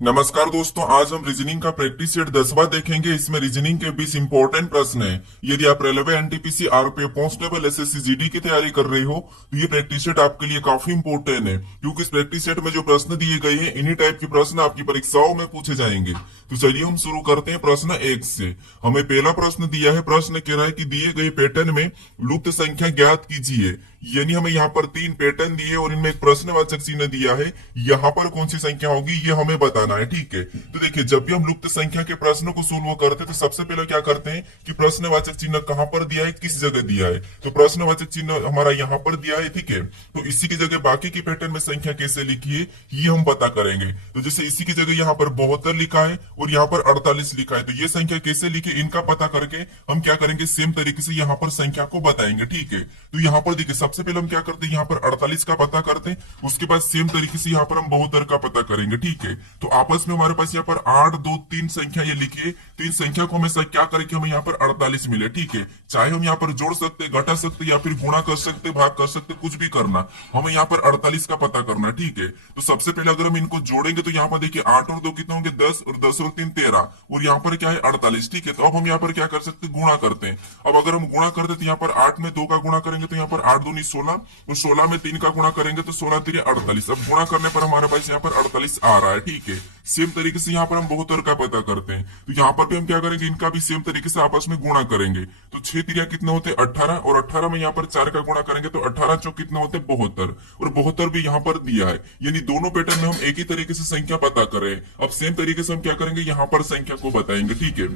नमस्कार दोस्तों, आज हम रीजनिंग का प्रैक्टिस सेट 10वां देखेंगे। इसमें रीजनिंग के 20 इंपॉर्टेंट प्रश्न हैं। यदि आप railway, NTPC, RPF, constable, SSC, GD की तैयारी कर रहे हो तो ये प्रैक्टिस सेट आपके लिए काफी इंपॉर्टेंट है, क्योंकि इस प्रैक्टिस सेट में जो प्रश्न दिए गए हैं इन्हीं टाइप के प्रश्न आपकी परीक्षाओं में पूछे जाएंगे। तो चलिए हम शुरू करते हैं प्रश्न 1 से। हमें पहला प्रश्न दिया है। प्रश्न कह रहा है कि दिए गए पैटर्न में लुप्त संख्या ज्ञात कीजिए। यानी हमें यहाँ पर 3 पैटर्न दिए और इनमें एक प्रश्नवाचक चिन्ह दिया है। यहाँ पर कौन सी संख्या होगी ये हमें बताना है, ठीक है। तो देखिए, जब भी हम लुप्त संख्या के प्रश्नों को सोल्व करते हैं तो सबसे पहले क्या करते हैं कि प्रश्नवाचक चिन्ह कहाँ पर दिया है, किस जगह दिया है। तो प्रश्नवाचक चिन्ह हमारा यहाँ पर दिया है, ठीक है। तो इसी की जगह बाकी के पैटर्न में संख्या कैसे लिखी है ये हम पता करेंगे। तो जैसे इसी की जगह यहाँ पर 72 लिखा है और यहाँ पर 48 लिखा है, तो ये संख्या कैसे लिखे इनका पता करके हम क्या करेंगे, सेम तरीके से यहाँ पर संख्या को बताएंगे, ठीक है। तो यहाँ पर देखिए, सबसे पहले हम क्या करते हैं, यहाँ पर 48 का पता करते हैं। उसके बाद सेम तरीके से यहाँ पर हम 72 का पता करेंगे, ठीक है। तो आपस में हमारे पास यहाँ पर 8, 2, 3 संख्या ये लिखिए। तो इन संख्या को हमेशा क्या करें, हमें यहाँ पर 48 मिले, ठीक है। चाहे हम यहाँ पर जोड़ सकते, घटा सकते या फिर गुणा कर सकते, भाग कर सकते, कुछ भी करना, हमें यहाँ पर 48 का पता करना, ठीक है। तो सबसे पहले अगर हम इनको जोड़ेंगे तो यहाँ पर देखिए 8 और 2 कितने होंगे, 10, और 10 और 3 13, और यहाँ पर क्या है 48, ठीक है। तो अब हम यहाँ पर क्या कर सकते, गुणा करते हैं। अब अगर हम गुणा करते तो यहाँ पर 8 में 2 का गुणा करेंगे तो यहाँ पर 8 दूनी 16, और 16 में 3 का गुणा करेंगे तो 16 3 48। अब गुणा करने पर हमारे पास यहाँ पर 48 आ रहा है, ठीक है। सेम तरीके से यहाँ पर हम 72 का पता करते हैं। तो यहाँ पर भी हम क्या करेंगे, इनका भी सेम तरीके से आपस में गुणा करेंगे। तो 6 3 कितने होते हैं 18, और 18 में यहाँ पर 4 का गुणा करेंगे तो 18 चौक कितने होते हैं 72, और 72 भी यहाँ पर दिया है। यानी दोनों पैटर्न में हम एक ही तरीके से संख्या पता कर रहे हैं। अब सेम तरीके से हम क्या करेंगे, यहाँ पर संख्या को बताएंगे, ठीक है।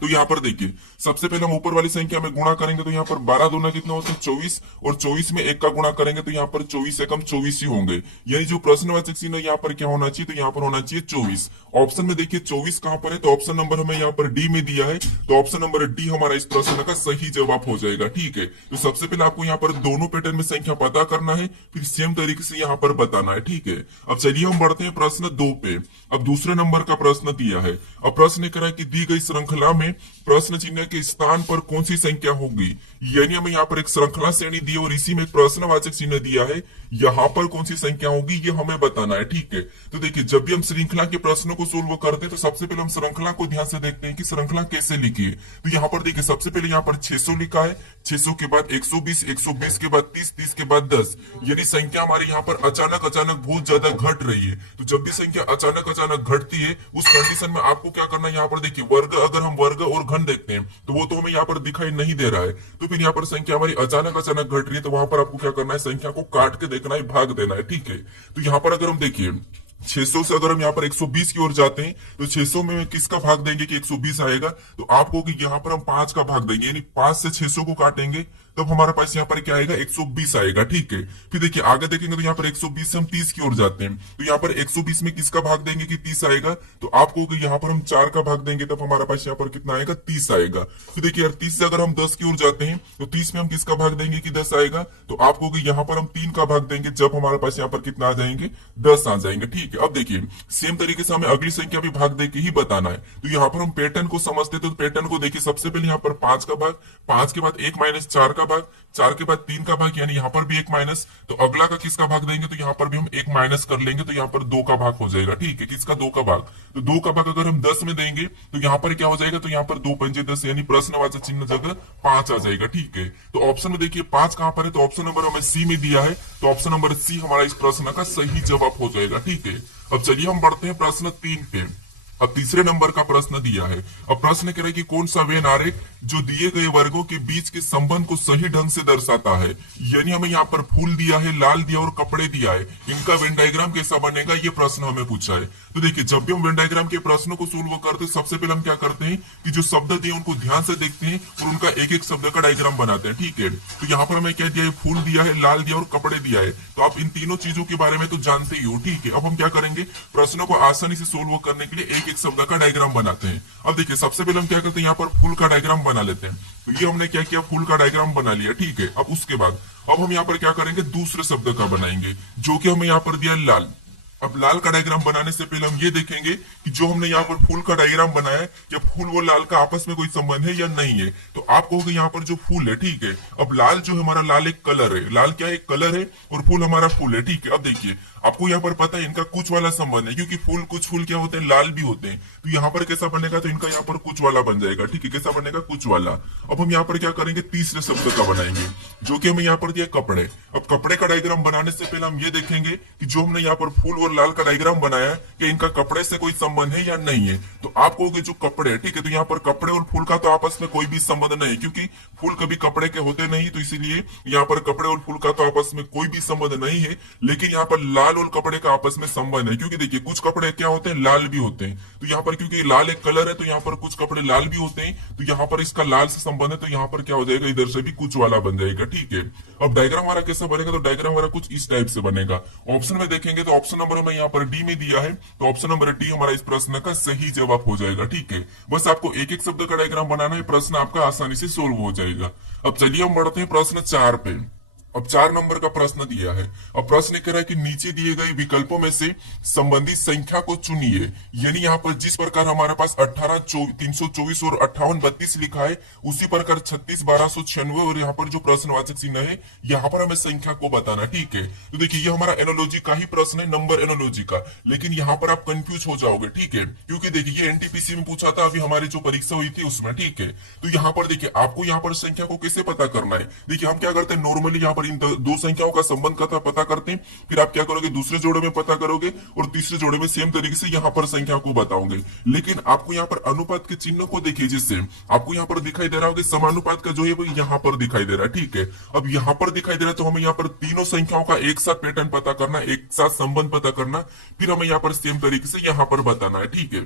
तो यहाँ पर देखिए, सबसे पहले हम ऊपर वाली संख्या में गुणा करेंगे तो यहाँ पर 12 दूना कितना होता है 24, और 24 में 1 का गुणा करेंगे तो यहाँ पर 24 से कम 24 ही होंगे। यानी जो प्रश्नवाचक चिन्ह यहाँ पर क्या होना चाहिए, तो यहाँ पर होना चाहिए 24। ऑप्शन में देखिए 24 कहां पर है, तो ऑप्शन नंबर हमें यहाँ पर डी में दिया है। तो ऑप्शन नंबर डी हमारा इस प्रश्न का सही जवाब हो जाएगा, ठीक है। तो सबसे पहले आपको यहाँ पर दोनों पैटर्न में संख्या पता करना है, फिर सेम तरीके से यहाँ पर बताना है, ठीक है। अब चलिए हम बढ़ते हैं प्रश्न 2 पे। अब दूसरे नंबर का प्रश्न दिया है। अब प्रश्न कह रहा है कि दी गई श्रृंखला में प्रश्न चिन्ह के स्थान पर कौन सी संख्या होगी। यानी हमें यहाँ पर एक श्रृंखला श्रेणी दी है और इसी में एक प्रश्नवाचक चिन्ह दिया है। यहाँ पर कौन सी संख्या होगी ये हमें बताना है, ठीक है। तो देखिए, जब भी हम श्रृंखला के प्रश्नों को सोल्व करते हैं तो सबसे पहले हम श्रृंखला को ध्यान से देखते हैं कि श्रृंखला कैसे लिखी है। तो यहाँ पर देखिए, सबसे पहले यहाँ पर 600 लिखा है, 600 के बाद 120, 120 के बाद 30, 30 के बाद 10। यानी संख्या हमारी यहाँ पर अचानक अचानक बहुत ज्यादा घट रही है। तो जब भी संख्या अचानक अचानक घटती है उस कंडीशन में आपको क्या करना है, यहाँ पर देखिए वर्ग, अगर हम वर्ग और घन देखते हैं तो वो तो हमें यहाँ पर दिखाई नहीं दे रहा है। तो फिर यहाँ पर संख्या हमारी अचानक अचानक घट रही है तो वहां पर आपको क्या करना है, संख्या को काट के देखना है, भाग देना है, ठीक है। तो यहाँ पर अगर हम देखिए 600 से अगर हम यहाँ पर 120 की ओर जाते हैं तो 600 में किसका भाग देंगे कि 120 आएगा। तो आपको कि यहाँ पर हम 5 का भाग देंगे, यानी 5 से 600 को काटेंगे तब हमारे पास यहाँ पर क्या आएगा, 120 आएगा, ठीक है। फिर देखिए आगे देखेंगे तो यहाँ पर 120 से हम 30 की ओर जाते हैं तो यहाँ पर 120 में किसका भाग देंगे कि 30 आएगा। तो आपको कि यहाँ पर हम 4 का भाग देंगे तब हमारे पास यहाँ पर कितना आएगा, 30 आएगा। फिर देखिए यार, 30 से अगर हम 10 की ओर जाते हैं तो 30 में हम किसका भाग देंगे कि 10 आएगा। तो आपको कि यहाँ पर हम 3 का भाग देंगे जब हमारे पास यहाँ पर कितना आ जाएंगे, 10 आ जाएंगे, ठीक है। अब देखिए, सेम तरीके से हमें अगली संख्या भी भाग दे के ही बताना है। तो यहाँ पर हम पैटर्न को समझते तो पैटर्न को देखिए, सबसे पहले यहाँ पर 5 का भाग, 5 के बाद 1 माइनस 4 का भाग, 4 के बाद 3 का भाग, यानी यहाँ पर भी 1 माइनस। तो अगला का किसका भाग देंगे, तो यहाँ पर भी हम 1 माइनस कर लेंगे तो यहाँ पर 2 का भाग हो जाएगा, ठीक है। किसका, 2 का भाग। तो 2 का भाग अगर हम 10 में देंगे तो यहाँ पर क्या हो जाएगा, तो यहाँ पर 2 पंजे 10, यानी प्रश्नवाचक चिन्ह जगह 5 आ जाएगा, ठीक है। तो ऑप्शन में देखिए 5 कहां पर है, तो ऑप्शन नंबर हमें सी में दिया है। तो ऑप्शन नंबर सी हमारा इस प्रश्न का सही जवाब हो जाएगा, ठीक है। अब चलिए हम बढ़ते हैं प्रश्न 3 पे। अब तीसरे नंबर का प्रश्न दिया है। अब प्रश्न कह रहा है कि कौन सा वेन आरेख जो दिए गए वर्गों के बीच के संबंध को सही ढंग से दर्शाता है। यानी हमें यहाँ पर फूल दिया है, लाल दिया और कपड़े दिया है, इनका वेन डायग्राम कैसा बनेगा ये प्रश्न हमें पूछा है। तो देखिए, जब भी हम वेन डायग्राम के प्रश्नों को सोल्व करते हैं सबसे पहले हम क्या करते हैं कि जो शब्द दिए उनको ध्यान से देखते हैं और उनका एक एक शब्द का डायग्राम बनाते हैं, ठीक है। तो यहाँ पर हमें क्या दिया है, फूल दिया है, लाल दिया और कपड़े दिया है। तो आप इन तीनों चीजों के बारे में तो जानते ही हो, ठीक है। अब हम क्या करेंगे, प्रश्नों को आसानी से सोल्व करने के लिए एक एक शब्द का डायग्राम बनाते हैं। अब देखिए, सबसे पहले हम क्या करते हैं, यहाँ पर फूल का डायग्राम बना लेते हैं। तो ये हमने क्या किया, फूल का डायग्राम बना लिया, ठीक है। अब उसके बाद अब हम यहाँ पर क्या करेंगे, दूसरे शब्द का बनाएंगे जो कि हमें यहाँ पर दिया लाल। अब लाल का डायग्राम बनाने से पहले हम ये देखेंगे कि जो हमने यहाँ पर फूल का डायग्राम बनाया है, क्या फूल वो लाल का आपस में कोई संबंध है या नहीं है। तो आप कहोगे यहाँ पर जो फूल है, ठीक है। अब लाल जो है हमारा, लाल एक कलर है, लाल क्या है, एक कलर है, और फूल हमारा फूल है, ठीक है। अब देखिए, आपको यहाँ पर पता है इनका कुछ वाला संबंध है, क्योंकि फूल कुछ फूल क्या होते हैं, लाल भी होते हैं। तो यहाँ पर कैसा बनेगा, तो इनका यहाँ पर कुछ वाला बन जाएगा। ठीक है, कैसा बनेगा, कुछ वाला। अब हम यहाँ पर क्या करेंगे, तीसरे शब्द का बनाएंगे, जो कि हमें यहाँ पर दिया कपड़े। अब कपड़े का डायग्राम बनाने से पहले हम ये देखेंगे कि जो हमने यहाँ पर फूल और लाल का डायग्राम बनाया है कि इनका कपड़े से कोई संबंध है या नहीं है। तो आप कहोगे जो कपड़े है, ठीक है, तो यहाँ पर कपड़े और फूल का तो आपस में कोई भी संबंध नहीं, क्योंकि फूल कभी कपड़े के होते नहीं, तो इसीलिए यहाँ पर कपड़े और फूल का तो आपस में कोई भी संबंध नहीं है। लेकिन यहाँ पर लाल और कपड़े का आपस में संबंध है, क्योंकि देखिए कुछ कपड़े क्या होते हैं, लाल भी होते हैं। तो यहाँ पर क्योंकि लाल एक कलर है, तो यहाँ पर कुछ कपड़े लाल भी होते हैं, तो यहाँ पर इसका लाल से संबंध है, तो यहाँ पर क्या हो जाएगा, इधर से भी कुछ वाला बन जाएगा। ठीक है, अब डायग्राम हमारा कैसा बनेगा, तो डायग्राम हमारा कुछ इस टाइप से बनेगा। ऑप्शन में देखेंगे तो ऑप्शन नंबर हमें यहाँ पर डी में दिया है, तो ऑप्शन नंबर डी हमारा इस प्रश्न का सही जवाब हो जाएगा। ठीक है, बस आपको एक एक शब्द का डायग्राम बनाना है, प्रश्न आपका आसानी से सोल्व हो जाएगा। अब चलिए हम बढ़ते हैं प्रश्न 4 पे। अब 4 नंबर का प्रश्न दिया है। अब प्रश्न कह रहा है कि नीचे दिए गए विकल्पों में से संबंधित संख्या को चुनिए। यानी यहाँ पर जिस प्रकार हमारे पास 18, 324 और 58, 32 लिखा है, उसी प्रकार 36, 1296 और यहाँ पर जो प्रश्नवाचक चिन्ह है, यहाँ पर हमें संख्या को बताना। ठीक है, तो देखिए ये हमारा एनोलॉजी का ही प्रश्न है, नंबर एनोलॉजी का, लेकिन यहाँ पर आप कंफ्यूज हो जाओगे। ठीक है, क्योंकि देखिए ये एनटीपीसी में पूछा था अभी हमारी जो परीक्षा हुई थी उसमें। ठीक है, तो यहाँ पर देखिए आपको यहाँ पर संख्या को कैसे पता करना है। देखिए हम क्या करते हैं, नॉर्मली यहाँ इन दो संख्याओं का संबंध का पता करते हैं, फिर आप क्या करोगे, दूसरे जोड़े में पता करोगे और तीसरे जोड़े में सेम तरीके से यहाँ पर संख्या को बताओगे। लेकिन आपको यहाँ पर अनुपात के चिन्ह को देखिए, जिससे आपको यहाँ पर दिखाई दे रहा होगा समानुपात का जो है वो यहाँ पर दिखाई दे रहा है। ठीक है, अब यहाँ पर दिखाई दे रहा है, तो हमें यहाँ पर तीनों संख्याओं का एक साथ पैटर्न पता करना, एक साथ संबंध पता करना, फिर हमें यहाँ पर सेम तरीके से यहाँ पर बताना है। ठीक है,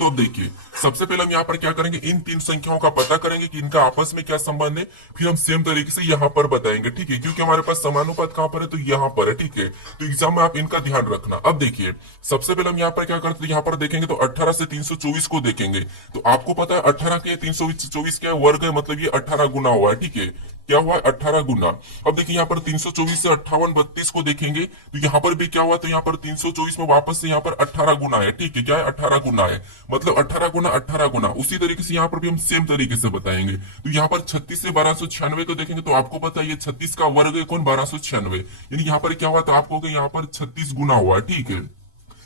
तो देखिए सबसे पहले हम यहाँ पर क्या करेंगे, इन 3 संख्याओं का पता करेंगे कि इनका आपस में क्या संबंध है, फिर हम सेम तरीके से यहाँ पर बताएंगे। ठीक है, क्योंकि हमारे पास समानुपात कहाँ पर है, तो यहाँ पर है। ठीक है, तो एग्जाम में आप इनका ध्यान रखना। अब देखिए सबसे पहले हम यहाँ पर क्या करते हैं, यहाँ पर देखेंगे तो 18 से 324 को देखेंगे, तो आपको पता है 18 के 324 क्या वर्ग है, मतलब ये 18 गुना हुआ है। ठीक है, क्या हुआ है, 18 गुना। अब देखिए यहाँ पर 324 से 58, 32 को देखेंगे, तो यहाँ पर भी क्या हुआ, तो यहाँ पर 324 में वापस से यहाँ पर 18 गुना है। ठीक है, क्या है, 18 गुना है, मतलब 18 गुना 18 गुना। उसी तरीके से यहाँ पर भी हम सेम तरीके से बताएंगे। तो यहाँ पर 36 से 1296 को देखेंगे, तो आपको पता है ये 36 का वर्ग है कौन, 1296, यानी यहाँ पर क्या हुआ, तो आपको यहाँ पर 36 गुना हुआ है। ठीक है,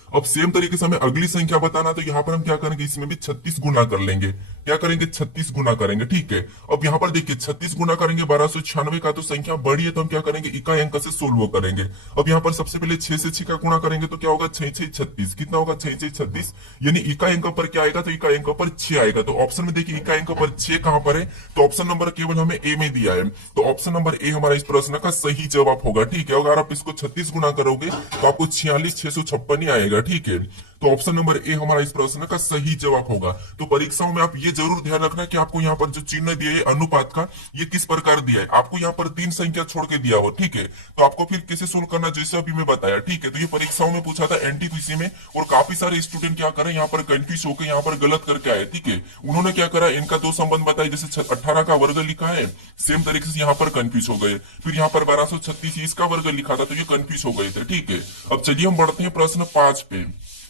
अब सेम तरीके से हमें अगली संख्या बताना, तो यहाँ पर हम क्या करेंगे, इसमें भी 36 गुना कर लेंगे। क्या करेंगे, 36 गुना करेंगे। ठीक है, अब यहाँ पर देखिए 36 गुना करेंगे 1296 का, तो संख्या बड़ी है, तो हम क्या करेंगे, इकाई अंक से सोल्व करेंगे। अब यहाँ पर सबसे पहले 6 से 6 का गुणा करेंगे, तो क्या होगा, 6 6 36, कितना होगा, 6 6 36, यानी इकाई अंक पर क्या आएगा, तो इकाई अंक पर 6 आएगा। तो ऑप्शन में देखिए इकाई अंक पर 6 कहां पर है, तो ऑप्शन नंबर केवल हमें ए में दिया है, तो ऑप्शन नंबर ए हमारा इस प्रश्न का सही जवाब होगा। ठीक है, अगर आप इसको 36 गुना करोगे तो आपको 46,656 ही आएगा। ठीक है, तो ऑप्शन नंबर ए हमारा इस प्रश्न का सही जवाब होगा। तो परीक्षाओं में आप ये जरूर ध्यान रखना कि आपको यहाँ पर जो चिन्ह दिया है अनुपात का, ये किस प्रकार दिया है। आपको यहाँ पर 3 संख्या छोड़ के दिया हो, ठीक है, तो आपको फिर कैसे सोल्व करना, जैसे अभी मैं बताया। ठीक है, तो ये परीक्षाओं में पूछा था एनटीपीसी में, और काफी सारे स्टूडेंट क्या करें, यहाँ पर कंफ्यूज होकर यहाँ पर गलत करके आए। ठीक है, उन्होंने क्या करा, इनका 2 संबंध बताए, जैसे 18 का वर्ग लिखा है, सेम तरीके से यहाँ पर कंफ्यूज हो गए। फिर यहाँ पर 1236 इसका वर्ग लिखा था, तो ये कंफ्यूज हो गए थे। ठीक है, अब चलिए हम बढ़ते हैं प्रश्न 5 पे।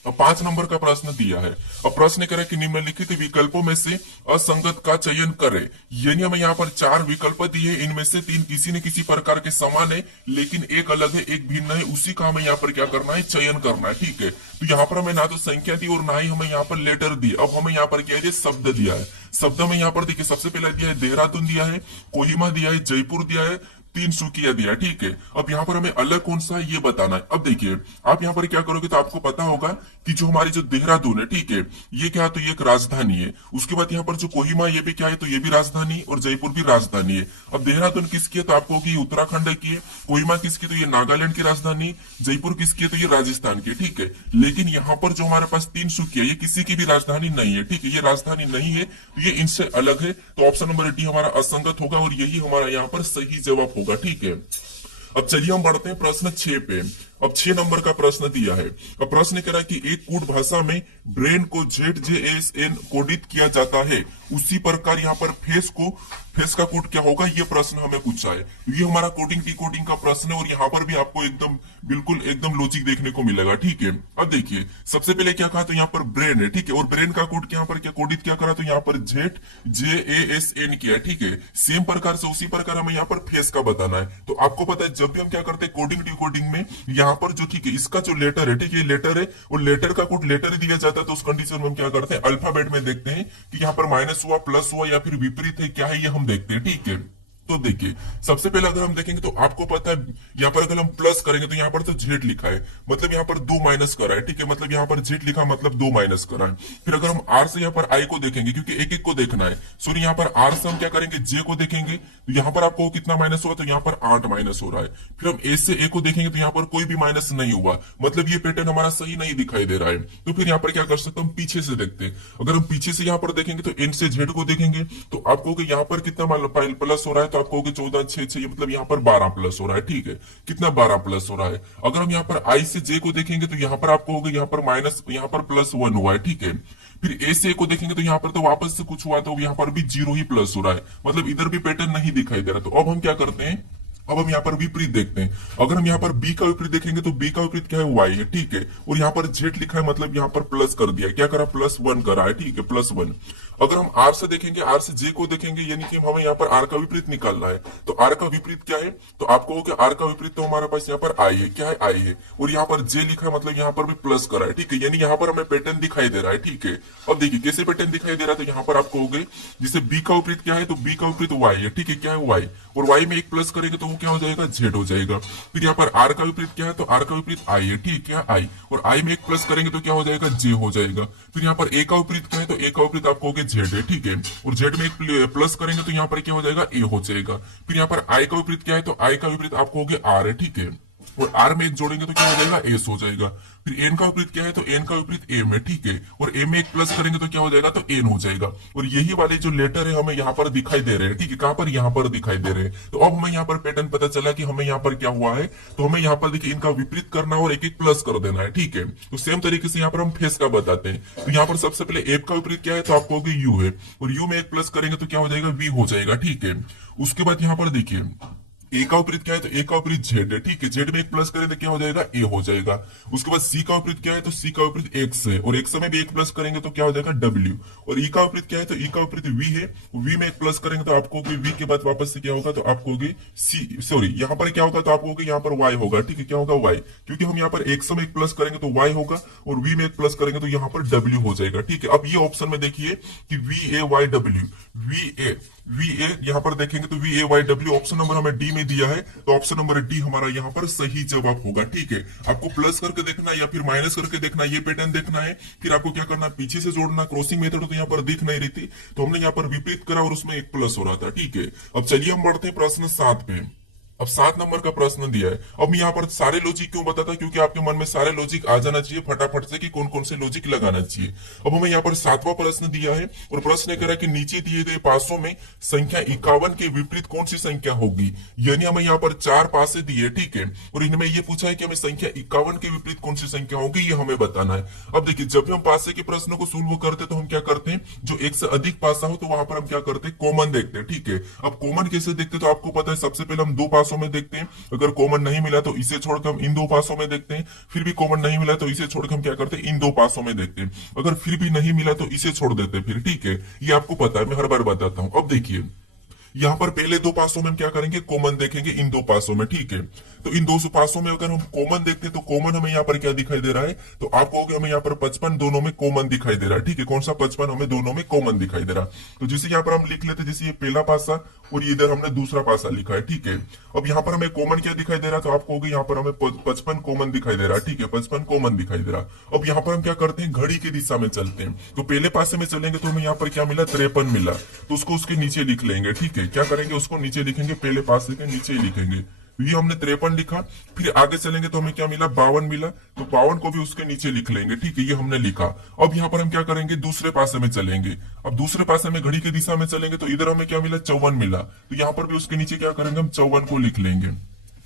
अब 5 नंबर का प्रश्न दिया है। अब प्रश्न करें कि निम्नलिखित विकल्पों में से असंगत का चयन करें। यानी हमें यहाँ पर 4 विकल्प दिए, इनमें से 3 किसी न किसी प्रकार के समान है, लेकिन एक अलग है, एक भिन्न है, उसी का हमें यहाँ पर क्या करना है, चयन करना है। ठीक है, तो यहाँ पर हमें ना तो संख्या दी और ना ही हमें यहाँ पर लेटर दी। अब हमें यहाँ पर क्या है, शब्द दिया है। शब्द में यहाँ पर देखिए सबसे पहले दिया है देहरादून, दिया है कोहिमा, दिया है जयपुर, दिया है तिनसुकिया दिया। ठीक है, अब यहाँ पर हमें अलग कौन सा है ये बताना है। अब देखिए आप यहाँ पर क्या करोगे, तो आपको पता होगा कि जो हमारी जो देहरादून है, ठीक है, ये क्या है, तो ये एक राजधानी है। उसके बाद यहाँ पर जो कोहिमा, ये भी क्या है, तो ये भी राजधानी, और जयपुर भी राजधानी है। अब देहरादून किसकी है, तो आपको होगी उत्तराखंड की है। कोहिमा किसकी, तो ये नागालैंड की राजधानी। जयपुर किसकी है, तो ये राजस्थान की। ठीक है, लेकिन यहाँ पर जो हमारे पास तिनसुकिया, ये किसी की भी राजधानी नहीं है। ठीक है, ये राजधानी नहीं है, तो ये इनसे अलग है। तो ऑप्शन नंबर डी हमारा असंगत होगा, और यही हमारा यहाँ पर सही जवाब होगा। ठीक है, अब चलिए हम बढ़ते हैं प्रश्न 6 पे। अब 6 नंबर का प्रश्न दिया है। अब प्रश्न कह रहा है कि एक कूट भाषा में ब्रेन को ZJSN कोडित किया जाता है, उसी प्रकार यहाँ पर फेस का कोड क्या होगा, ये प्रश्न हमें पूछा है। ये हमारा कोडिंग डिकोडिंग का प्रश्न है, और यहाँ पर भी आपको एकदम बिल्कुल एकदम लॉजिक देखने को मिलेगा। ठीक है, अब देखिए सबसे पहले क्या कहा, तो यहाँ पर ब्रेन है। ठीक है, और ब्रेन का कोड यहाँ पर क्या कोडित क्या करा, तो यहाँ पर ZJASN किया। ठीक है, सेम प्रकार से उसी प्रकार हमें यहाँ पर फेस का बताना है। तो आपको पता है जब भी हम क्या करते हैं कोडिंग डिकोडिंग में, यहाँ यहाँ पर जो ठीक है इसका जो लेटर है, ठीक है, लेटर है और लेटर का कोड लेटर ही दिया जाता है, तो उस कंडीशन में हम क्या करते हैं, अल्फाबेट में देखते हैं कि यहाँ पर माइनस हुआ, प्लस हुआ या फिर विपरीत है, क्या है ये हम देखते हैं, ठीक है। तो देखिए सबसे पहले अगर हम देखेंगे तो आपको पता है यहाँ पर अगर हम प्लस करेंगे तो यहाँ पर तो जेड लिखा है, मतलब यहाँ पर 2 माइनस करा है, ठीक है, मतलब यहाँ पर जेड लिखा मतलब 2 माइनस करा है। फिर अगर हम आर से यहाँ पर आई को देखेंगे, क्योंकि एक एक को देखना है, सॉरी यहाँ पर आर से हम क्या करेंगे, जे को देखेंगे, तो यहाँ पर आपको कितना माइनस हुआ, तो यहाँ पर 8 माइनस हो रहा है। फिर हम ए से ए को देखेंगे तो यहाँ पर कोई भी माइनस नहीं हुआ, मतलब ये पैटर्न हमारा सही नहीं दिखाई दे रहा है। तो फिर यहाँ पर क्या कर सकते हैं, हम पीछे से देखते हैं। अगर हम पीछे से यहाँ पर देखेंगे तो एन से जेड को देखेंगे तो आपको यहाँ पर कितना प्लस हो रहा है, तो आपको 14 6 मतलब यहाँ पर 12 प्लस हो रहा है, ठीक है, कितना 12 प्लस हो रहा है। अगर हम यहाँ पर आई से जे को देखेंगे तो यहाँ पर आपको होगा यहाँ पर माइनस, यहाँ पर +1 हुआ है, ठीक है। फिर ए से को देखेंगे तो यहाँ पर तो वापस से कुछ हुआ, तो यहाँ पर भी 0 ही प्लस हो रहा है, मतलब इधर भी पैटर्न नहीं दिखाई दे रहा। तो अब हम क्या करते हैं, अब हम यहाँ पर विपरीत देखते हैं। अगर हम यहाँ पर बी का विपरीत देखेंगे तो बी का विपरीत क्या है, वाई है, ठीक है, और यहाँ पर जेड लिखा है, मतलब यहाँ पर प्लस कर दिया, क्या करा, +1 करा है, ठीक है, +1। अगर हम आर से देखेंगे, आर से जे को देखेंगे, यानी कि हमें यहाँ पर आर का विपरीत निकालना है, तो आर का विपरीत क्या है, तो आपको हो आर का विपरीत तो हमारे पास यहाँ पर आई है, क्या है, आई है, और यहाँ पर जे लिखा है, मतलब यहाँ पर भी प्लस करा है, ठीक है, यानी यहाँ पर हमें पैटर्न दिखाई दे रहा है, ठीक है। अब देखिए कैसे पैटर्न दिखाई दे रहा है, तो यहाँ पर आपको हो गए, जिसे बी का विपरीत क्या है, तो बी का विपरीत वाई है, ठीक है, क्या है, वाई, और वाई में एक प्लस करेंगे तो वो क्या हो जाएगा, जेड हो जाएगा। फिर यहाँ पर आर का विपरीत क्या है, तो आर का विपरीत आई है, ठीक है, आई, और आई में एक प्लस करेंगे तो क्या हो जाएगा, जे हो जाएगा। फिर यहाँ पर ए का विपरीत क्या है, तो ए का विपरीत आपको हो गया जेड है, ठीक है, और जेड में एक प्लस करेंगे तो यहाँ पर क्या हो जाएगा, ए हो जाएगा। फिर यहाँ पर आई का विपरीत क्या है, तो आई का विपरीत आपको हो गया आर है, ठीक है, और आर में एक जोड़ेंगे तो क्या हो जाएगा, एस हो जाएगा। फिर एन का विपरीत क्या है, तो एन का विपरीत एम है, ठीक है, और एम में एक प्लस करेंगे तो क्या हो जाएगा, तो एन हो जाएगा। और यही वाले जो लेटर है हमें यहाँ पर दिखाई दे रहे हैं, ठीक है, कहां पर, यहाँ पर दिखाई दे रहे हैं। तो अब हमें यहाँ पर पैटर्न पता चला कि हमें यहाँ पर क्या हुआ है, तो हमें यहाँ पर देखिए इनका विपरीत करना और एक एक प्लस कर देना है, ठीक है। तो सेम तरीके से यहाँ पर हम फेस का बताते हैं। तो यहाँ पर सबसे पहले एफ का विपरीत क्या है, तो आपको यू है, और यू में एक प्लस करेंगे तो क्या हो जाएगा, वी हो जाएगा, ठीक है। उसके बाद यहाँ पर देखिए ए का विपरीत क्या है, तो ए का विपरीत जेड है, ठीक है, जेड में एक प्लस करें तो क्या हो जाएगा, ए हो जाएगा। उसके बाद सी का विपरीत क्या है, तो सी का विपरीत एक्स है, और एक्स में भी एक प्लस करेंगे तो क्या हो जाएगा, डब्ल्यू। और ई का विपरीत क्या है, तो ई का विपरीत वी है, वी में एक प्लस करेंगे तो आपको वी के बाद वापस से क्या होगा, तो आपको होगी सी, सॉरी यहाँ पर क्या होगा, तो आपको यहाँ पर वाई होगा, ठीक है, क्या होगा, वाई, क्योंकि हम यहाँ पर एक्स में एक प्लस करेंगे तो वाई होगा, और वी में एक प्लस करेंगे तो यहाँ पर डब्ल्यू हो जाएगा, ठीक है। अब ये ऑप्शन में देखिए कि V A Y W, V A यहाँ पर देखेंगे तो V A Y W, option number हमें डी में दिया है, तो ऑप्शन नंबर डी हमारा यहाँ पर सही जवाब होगा, ठीक है। आपको प्लस करके देखना है या फिर माइनस करके देखना है, ये पैटर्न देखना है, फिर आपको क्या करना है, पीछे से जोड़ना, क्रॉसिंग मेथड तो यहाँ पर दिख नहीं रही थी, तो हमने यहाँ पर विपरीत करा और उसमें एक प्लस हो रहा था, ठीक है। अब चलिए हम बढ़ते हैं प्रश्न 7 पे। अब 7 नंबर का प्रश्न दिया है। अब यहाँ पर सारे लॉजिक क्यों बताता, क्योंकि आपके मन में सारे लॉजिक आ जाना चाहिए फटाफट से कि कौन कौन से लॉजिक लगाना चाहिए। अब हमें यहाँ पर 7वां प्रश्न दिया है और प्रश्न कह रहा है कि नीचे दिए गए पासों में संख्या 51 के विपरीत कौन सी संख्या होगी। यानी हमें यहाँ पर 4 पासे दिए, ठीक है, और इनमें यह पूछा है कि हमें संख्या 51 के विपरीत कौन सी संख्या होगी, ये हमें बताना है। अब देखिए जब भी हम पासे के प्रश्नों को सोल्व करते तो हम क्या करते हैं, जो एक से अधिक पासा हो तो वहां पर हम क्या करते हैं, कॉमन देखते हैं, ठीक है। अब कॉमन कैसे देखते तो आपको पता है, सबसे पहले हम 2 पासों में देखते हैं, अगर कॉमन नहीं मिला तो इसे छोड़कर हम इन 2 पासों में देखते हैं, फिर भी कॉमन नहीं मिला तो इसे छोड़कर हम क्या करते हैं, इन 2 पासों में देखते हैं, अगर फिर भी नहीं मिला तो इसे छोड़ देते हैं फिर, ठीक है। ये आपको पता है, मैं हर बार बताता हूं। अब देखिए यहाँ पर पहले 2 पासों में हम क्या करेंगे, कॉमन देखेंगे इन 2 पासों में, ठीक है। तो इन 2 पासों में अगर हम कॉमन देखते हैं तो कॉमन हमें यहाँ पर क्या दिखाई दे रहा है, तो आपको हो गया हमें यहाँ पर 55 दोनों में कॉमन दिखाई दे रहा है, ठीक है। कौन सा 55 हमें दोनों में कॉमन दिखाई दे रहा है। तो जैसे यहाँ पर हम लिख लेते, जैसे ये पहला पासा और इधर हमने दूसरा पासा लिखा है, ठीक है। अब यहाँ पर हमें कॉमन क्या दिखाई दे रहा है, तो आपको होगा यहाँ पर हमें 55 कॉमन दिखाई दे रहा है, ठीक है, 55 कॉमन दिखाई दे रहा। अब यहाँ पर हम क्या करते हैं, घड़ी की दिशा में चलते हैं, तो पहले पासे में चलेंगे तो हमें यहाँ पर क्या मिला, 53 मिला, तो उसको उसके नीचे लिख लेंगे, ठीक है। क्या करेंगे, उसको नीचे लिखेंगे, पहले पासे के नीचे ही लिखेंगे, ये हमने 53 लिखा। फिर आगे चलेंगे तो हमें क्या मिला, 52 मिला, तो 52 को भी उसके नीचे लिख लेंगे, ठीक है, ये हमने लिखा। अब यहाँ पर हम क्या करेंगे, दूसरे पासे में चलेंगे। अब दूसरे पासे में घड़ी की दिशा में चलेंगे तो इधर हमें क्या मिला, 54 मिला, तो यहाँ पर भी उसके नीचे क्या करेंगे, हम 54 को लिख लेंगे।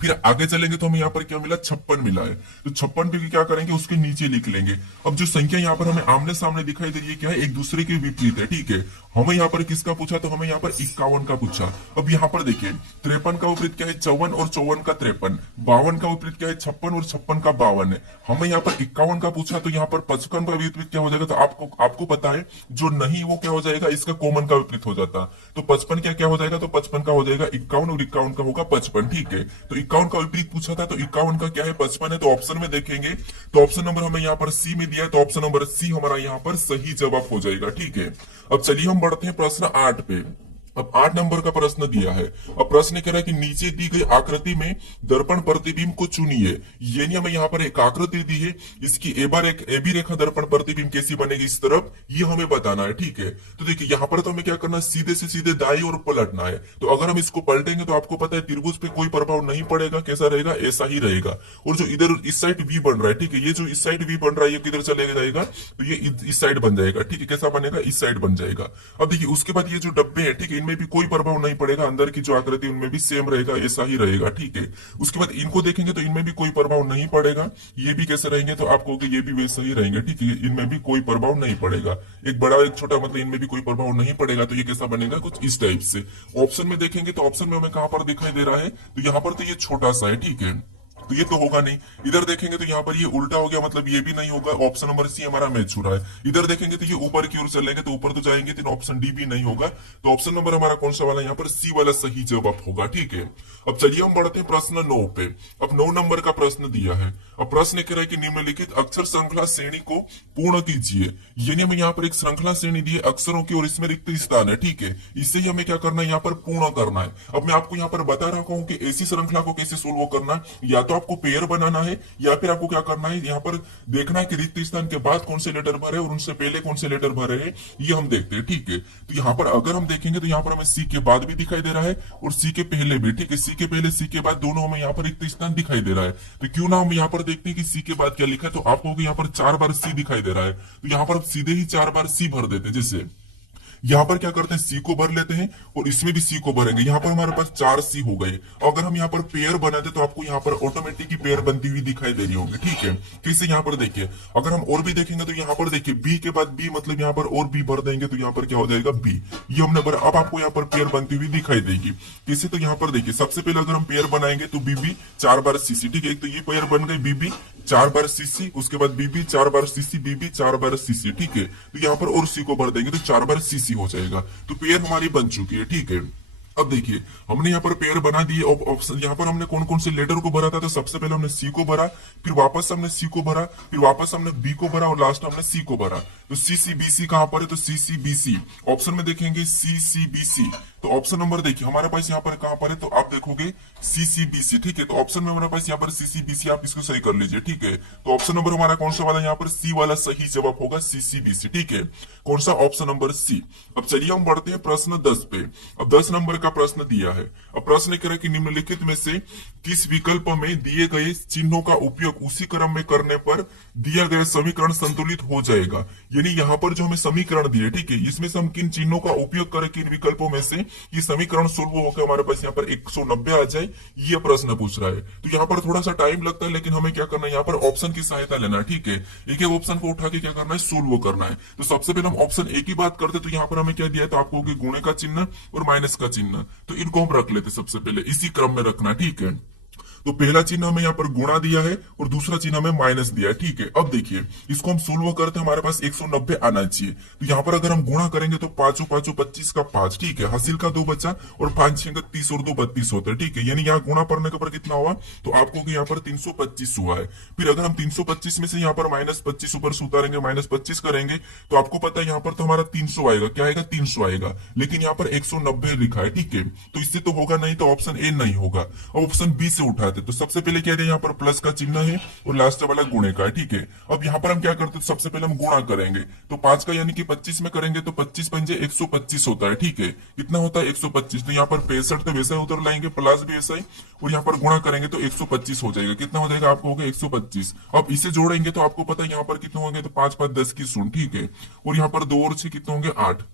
फिर आगे चलेंगे तो हमें यहाँ पर क्या मिला, 56 मिला है, तो 56 पे भी क्या करेंगे, उसके नीचे लिख लेंगे। अब जो संख्या यहाँ पर हमें आमने सामने दिखाई दे रही है, क्या है, एक दूसरे के विपरीत है, ठीक है। हमें यहाँ पर किसका पूछा, तो हमें यहाँ पर 51 का पूछा। अब यहाँ पर देखिए 53 का विपरीत क्या है, 54 और 54 का 53, 52 का विपरीत क्या है, 56 और 56 का 52 है। हमें यहाँ पर 51 का पूछा, तो यहाँ पर 55 का विपरीत क्या हो जाएगा, तो आपको पता है जो नहीं वो क्या हो जाएगा, इसका कॉमन का विपरीत हो जाता। तो 55 क्या हो जाएगा, तो 55 का हो जाएगा 51 और 51 का होगा 55, ठीक है। तो 51 का विपरीत पूछा था, तो 51 का क्या है 55 है, तो ऑप्शन में देखेंगे तो ऑप्शन नंबर हमें यहाँ पर सी में दिया है, तो ऑप्शन नंबर सी हमारा यहाँ पर सही जवाब हो जाएगा। ठीक है, अब चलिए हम बढ़ते हैं प्रश्न 8 पे। अब 8 नंबर का प्रश्न दिया है। अब प्रश्न कह रहा है कि नीचे दी गई आकृति में दर्पण प्रतिबिंब को चुनिए। यानी हमें यहाँ पर एक आकृति दी है, इसकी ए बी रेखा दर्पण प्रतिबिंब कैसी बनेगी इस तरफ, ये हमें बताना है। ठीक है, तो देखिए यहाँ पर तो हमें क्या करना है, सीधे से सीधे दाई और पलटना है। तो अगर हम इसको पलटेंगे तो आपको पता है त्रिभुज पे कोई प्रभाव नहीं पड़ेगा, कैसा रहेगा, ऐसा ही रहेगा। और जो इधर इस साइड वी बन रहा है, ठीक है, ये जो इस साइड वी बन रहा है ये किधर चले जाएगा, तो ये इस साइड बन जाएगा। ठीक है, कैसा बनेगा, इस साइड बन जाएगा। अब देखिए उसके बाद ये जो डब्बे है, ठीक है, इनमें भी कोई प्रभाव नहीं पड़ेगा, अंदर की जो आकृति उनमें भी सेम रहेगा, ऐसा ही रहेगा। ठीक है, उसके बाद इनको देखेंगे तो इनमें भी कोई प्रभाव नहीं पड़ेगा, ये भी कैसे रहेंगे, तो आप कहोगे ये भी वैसे ही रहेंगे। ठीक है, इनमें भी कोई प्रभाव नहीं पड़ेगा, एक बड़ा एक छोटा मतलब इनमें भी कोई प्रभाव नहीं पड़ेगा। तो ये कैसा बनेगा, कुछ इस टाइप से। ऑप्शन में देखेंगे तो ऑप्शन में हमें कहां पर दिखाई दे रहा है, तो यहाँ पर तो ये छोटा सा है। ठीक है, तो ये तो होगा नहीं। इधर देखेंगे तो यहाँ पर ये उल्टा हो गया, मतलब ये भी नहीं होगा, ऑप्शन नंबर सी हमारा मैच हो रहा है। इधर देखेंगे तो ये ऊपर की ओर चलेंगे तो ऊपर तो जाएंगे, तो ऑप्शन डी भी नहीं होगा। तो ऑप्शन नंबर हमारा कौन सा वाला, यहाँ पर सी वाला सही जवाब होगा। ठीक है, अब चलिए हम बढ़ते हैं प्रश्न 9 पे। अब 9 नंबर का प्रश्न दिया है। अब प्रश्न कह रहा है कि निम्नलिखित अक्षर श्रृंखला श्रेणी को पूर्ण कीजिए। यानी हमें यहाँ पर एक श्रृंखला श्रेणी दी है अक्षरों की और इसमें रिक्त स्थान है। ठीक है, इससे ही हमें क्या करना है, यहाँ पर पूर्ण करना है। अब मैं आपको यहाँ पर बता रहा हूँ कि ऐसी श्रृंखला को कैसे सोल्व करना है, या तो आपको पेयर बनाना है या फिर आपको क्या करना है, यहाँ पर देखना है कि रिक्त स्थान के बाद कौन से लेटर भरे और उनसे पहले कौन से लेटर भरे हैं, ये हम देखते हैं। ठीक है, तो यहाँ पर अगर हम देखेंगे तो यहाँ पर हमें सी के बाद भी दिखाई दे रहा है और सी के पहले भी। ठीक है, सी के पहले सी के बाद दोनों हमें यहाँ पर रिक्त स्थान दिखाई दे रहा है। तो क्यों ना हम यहाँ पर देखते हैं कि सी के बाद क्या लिखा है, तो आप कहोगे यहाँ पर 4 बार सी दिखाई दे रहा है, तो यहाँ पर सीधे ही 4 बार सी भर देते। जैसे यहाँ पर क्या करते हैं, सी को भर लेते हैं और इसमें भी सी को भरेंगे, यहाँ पर हमारे पास 4 सी हो गए। अगर हम यहाँ पर पेयर बनाते तो आपको यहाँ पर ऑटोमेटिक पेयर बनती हुई दिखाई दे रही होगी। ठीक है, कैसे, यहाँ पर देखिए, अगर हम और भी देखेंगे तो यहाँ पर देखिए बी के बाद बी, मतलब यहाँ पर और बी भर देंगे तो यहाँ पर क्या हो जाएगा, बी, ये हमने भरा। अब आपको यहाँ पर पेयर बनती हुई दिखाई देगी। कैसे, तो यहाँ पर देखिए सबसे पहले अगर हम पेयर बनाएंगे तो बीबी 4 बार सीसी। ठीक है, एक तो ये पेयर बन गई बीबी 4 बार सीसी, उसके बाद बीबी 4 बार सीसी, बीबी 4 बार सीसी। ठीक है, तो यहाँ पर और सी को भर देंगे तो 4 बार सीसी हो जाएगा। तो पेयर हमारी बन चुकी है। ठीक है, अब देखिए हमने यहाँ पर पेयर बना दिए। ऑप्शन यहाँ पर हमने कौन कौन से लेटर को भरा था, तो सबसे पहले हमने सी को भरा, फिर वापस हमने सी को भरा, फिर वापस हमने बी को भरा और लास्ट हमने सी को भरा। तो सी सी बी सी कहां पर है, तो सी सी बी सी। ऑप्शन में देखेंगे सी सी बी सी, तो ऑप्शन नंबर देखिए हमारे पास यहाँ पर कहां पर है, तो आप देखोगे सी सी बी सी। ठीक है, तो ऑप्शन में हमारे पास यहाँ पर सी सी बी सी, आप इसको सही कर लीजिए। ठीक है, तो ऑप्शन नंबर हमारा कौन सा वाला, यहाँ पर सी वाला सही जवाब होगा, सी सी बी सी। ठीक है, कौन सा, ऑप्शन नंबर सी। अब चलिए हम बढ़ते हैं प्रश्न 10 पे। अब 10 नंबर का प्रश्न दिया है। अब प्रश्न कह रहा है कि निम्नलिखित में से किस विकल्प में दिए गए चिन्हों का उपयोग उसी क्रम में करने पर दिया गया समीकरण संतुलित हो जाएगा। यानी यहाँ पर जो हमें समीकरण दिए, ठीक है, इसमें से हम किन चिन्हों का उपयोग करें, किन विकल्पों में से ये समीकरण सोल्व होकर हमारे पास यहाँ पर 190 आ जाए, ये प्रश्न पूछ रहा है। तो यहाँ पर थोड़ा सा टाइम लगता है, लेकिन हमें क्या करना है, यहाँ पर ऑप्शन की सहायता लेना है। ठीक है, एक एक ऑप्शन को उठा के क्या करना है, सोल्व करना है। तो सबसे पहले हम ऑप्शन ए की बात करते, तो यहाँ पर हमें क्या दिया है, तो आपको गुणे का चिन्ह और माइनस का चिन्ह, तो इनको हम रख लेते सबसे पहले, इसी क्रम में रखना। ठीक है, तो पहला चिन्ह हमें यहाँ पर गुणा दिया है और दूसरा चिन्ह हमें माइनस दिया है। ठीक है, अब देखिए इसको हम सोल्व करते हैं, हमारे पास 190 आना चाहिए। तो यहाँ पर अगर हम गुणा करेंगे तो 5 5 25 का 5। ठीक है, हासिल का 2 बचा और 5 6 30 और 2 32 होता है। ठीक है, यानी यहाँ गुणा करने के ऊपर कितना हुआ, तो आपको यहाँ पर 325 हुआ है। फिर अगर हम 325 में से यहाँ पर माइनस 25 ऊपर से उतारेंगे, माइनस 25 करेंगे, तो आपको पता है यहाँ पर तो हमारा 300 आएगा। क्या आएगा, 300 आएगा, लेकिन यहाँ पर 190 लिखा है। ठीक है, तो इससे तो होगा नहीं, तो ऑप्शन ए नहीं होगा। अब ऑप्शन बी से उठाते, तो सबसे पहले क्या है, यहाँ पर प्लस का चिन्ह है और लास्ट वाला गुणे का है। ठीक है, अब यहाँ पर हम क्या करते हैं, सबसे पहले हम गुणा करेंगे, तो 5 का यानी कि 25 में करेंगे तो 25 पंजे 125 होता है। ठीक है, कितना होता है, 125। तो यहाँ पर 65 तो वैसा ही उधर लाएंगे, प्लस भी वैसा ही, और यहाँ पर गुणा करेंगे तो 125 हो जाएगा। कितना हो जाएगा, आपको हो गया 125। अब इसे जोड़ेंगे तो आपको पता है यहाँ पर कितने होंगे, तो 5 5 10 की शून्य। ठीक है, और यहाँ पर 2 और 6 कितने होंगे, 8।